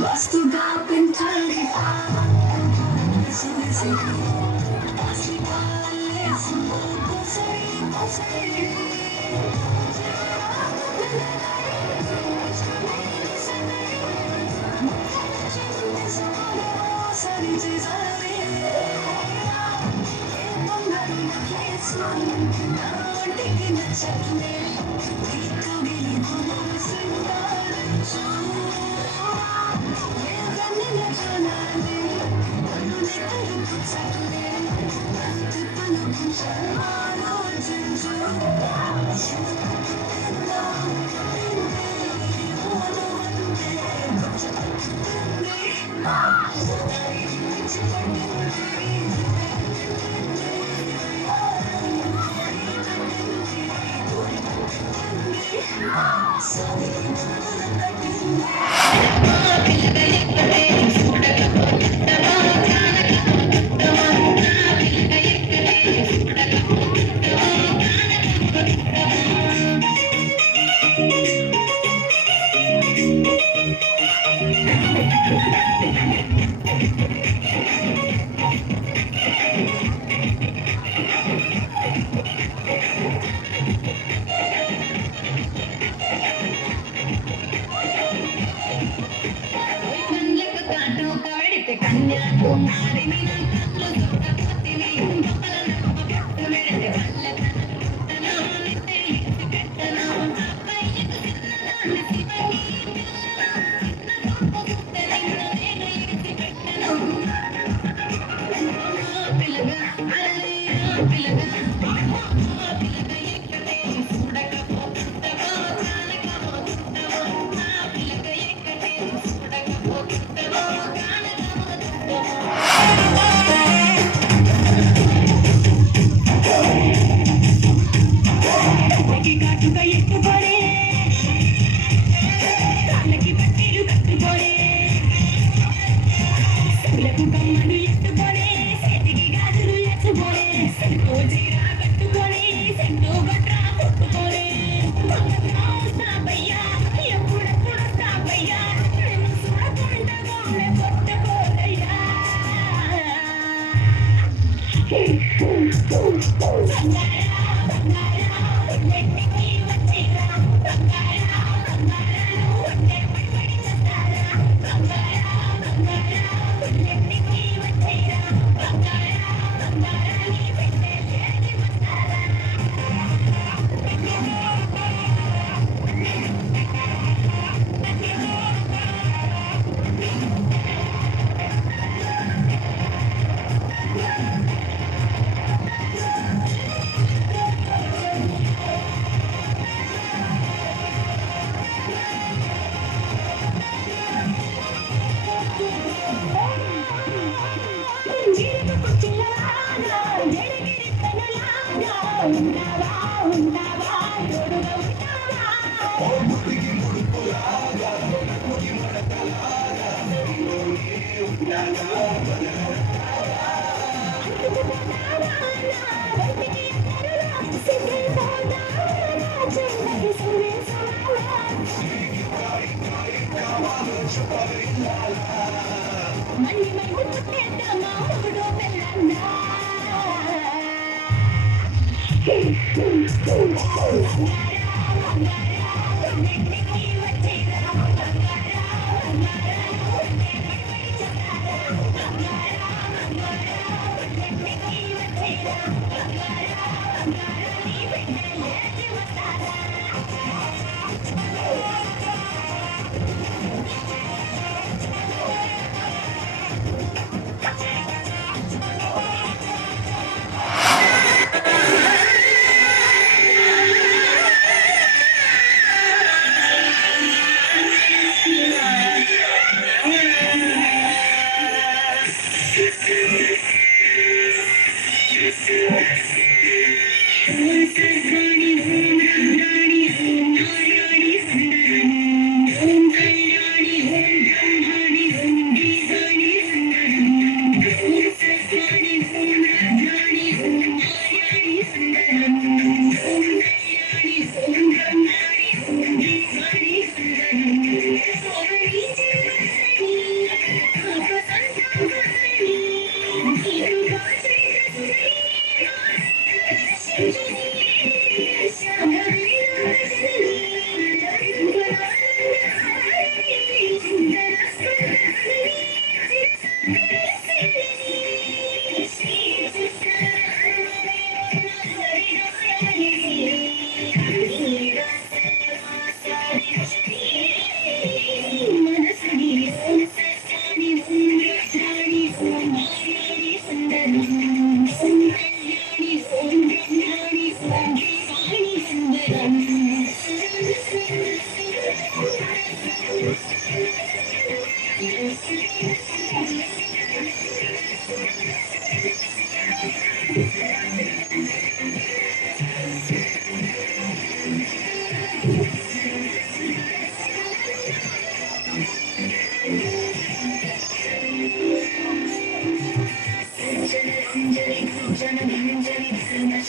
వస్తుగా పెంచాలి Om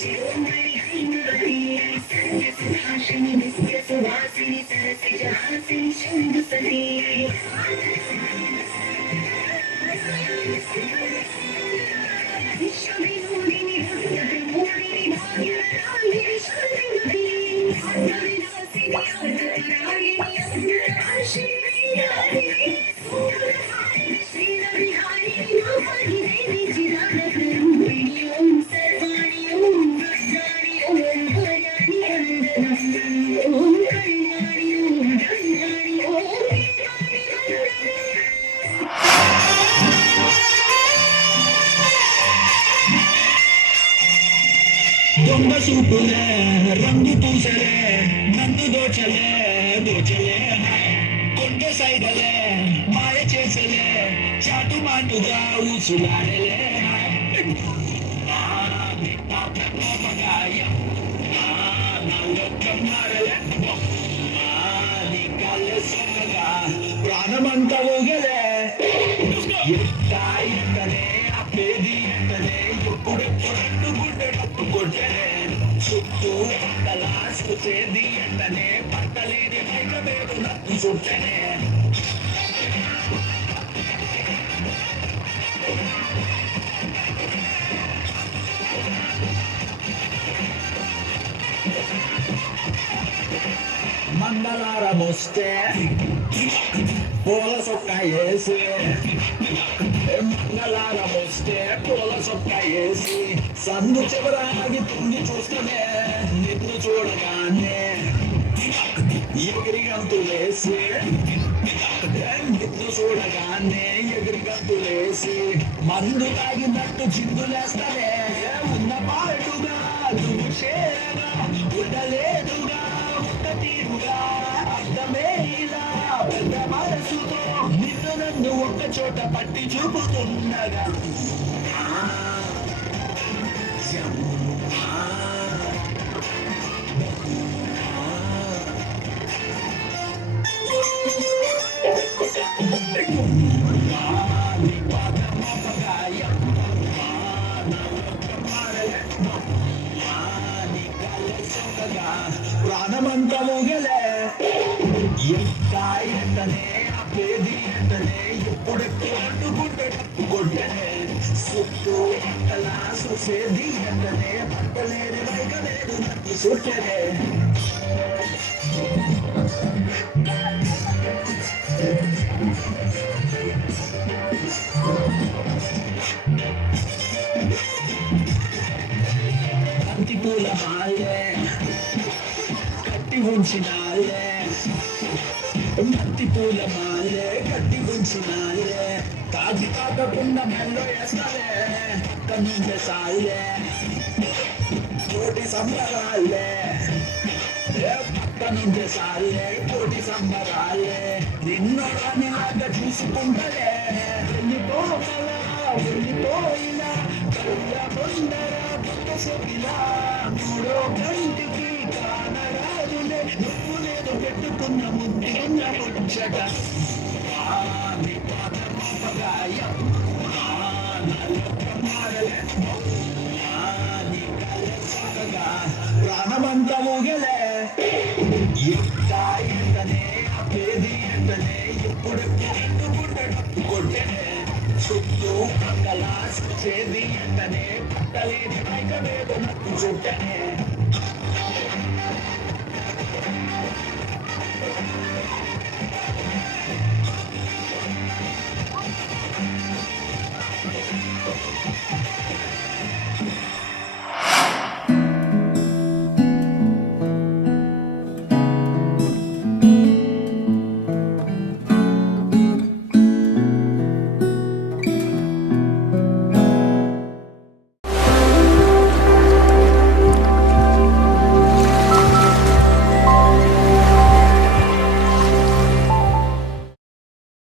శిరోమణి హైమవతి సంధ్య సుభాషిణి నిత్య సువాసిని సరసిజ హాసిని శంభు సతి విశ్వవినోదిని భక్త ప్రమోదిని భాగ్యరాగిని శాంతిమతి అన్నవినాశిని అర్ధపరాగిని అమృతవర్షిణి వేదాగిని సూరహారిణి శ్రీరవిహారిణి నామాని దేవి చిదానకరూపిణి ఓం సర్వాణి ఓం వజ్రాణి ఓం భయాని వందనం ఓం కళ్యాణి ఓం ధన్యాణి ఓం దొంగ సూపులే రంగు పూసలే నన్ను దోచలే దోచలే కొంటె సైగలే మాయ చేసలే చాటు మాటుగా ఊసులాడలే ప్రాణమంతా ఊగలే ఎట్టనే అప్పేది ఎంతనే ఎప్పుడెప్పుడు గుడ్డ కొట్టలే చుట్టూ అంతలా చూసేది ఎంతనే పట్టలేని బయట వేరు నన్ను చుట్టనే మంగళారం వస్తే పూల సొక్క వేసి మంగళారం వస్తే పూల సొక్క వేసి సందు చివరాగి తుంగి చూస్తేనే నిన్ను చూడగానే ఎగిరి గంతులేసి నిన్ను చూడగానే ఎగిరి గంతులేసి మందు తాగినట్టు చిందులేస్తానే ఉన్న పాటుగా నువ్వు చేరగా ఉండలేదుగా ఉంట తీరుగా అర్థమే ఇలా పెద్ద మనసుతో నిన్ను నన్ను ఒక్క చోట పట్టి చూపుతుండగా ప్రాణమంతా ఊగలే ఎంతనే అప్పేది ఎంతనే ఎప్పుడెప్పుడు గుడ్డ కొట్టనే చుట్టూ అంతలా చూసేది ఎంతనే పట్టలేని వైగలేదు నన్ను చుట్టనే బంతి పూల మాలే కట్టి ఉంచినాలే బంతి పూల మాలే కట్టి ఉంచినాలే తాగి తాగకుండా మెల్లో వేస్తాలే కన్నుండే సాలే కోటి సంబరాలే పక్కనుండే సాలే కోటి సంబరాలే నిన్నోడని లాగా చూసుకుంటలే వెళ్ళిపోగలా వెళ్ళిపోయినా కళ్ళ ముందర సొగిలా మూడో కంటికి కానరాదులే నువ్వు నేను పెట్టుకున్న ముద్దున్న ముచ్చట ప్రాణమంతా ఊగలే ఎంతనే అప్పేది ఎంతనే ఎప్పుడెప్పుడు గుడ్డ కొట్టనే చుట్టూ పక్కలా చూసేది ఎంతనే పట్టలేని బయట వేరు నన్ను చుట్టనే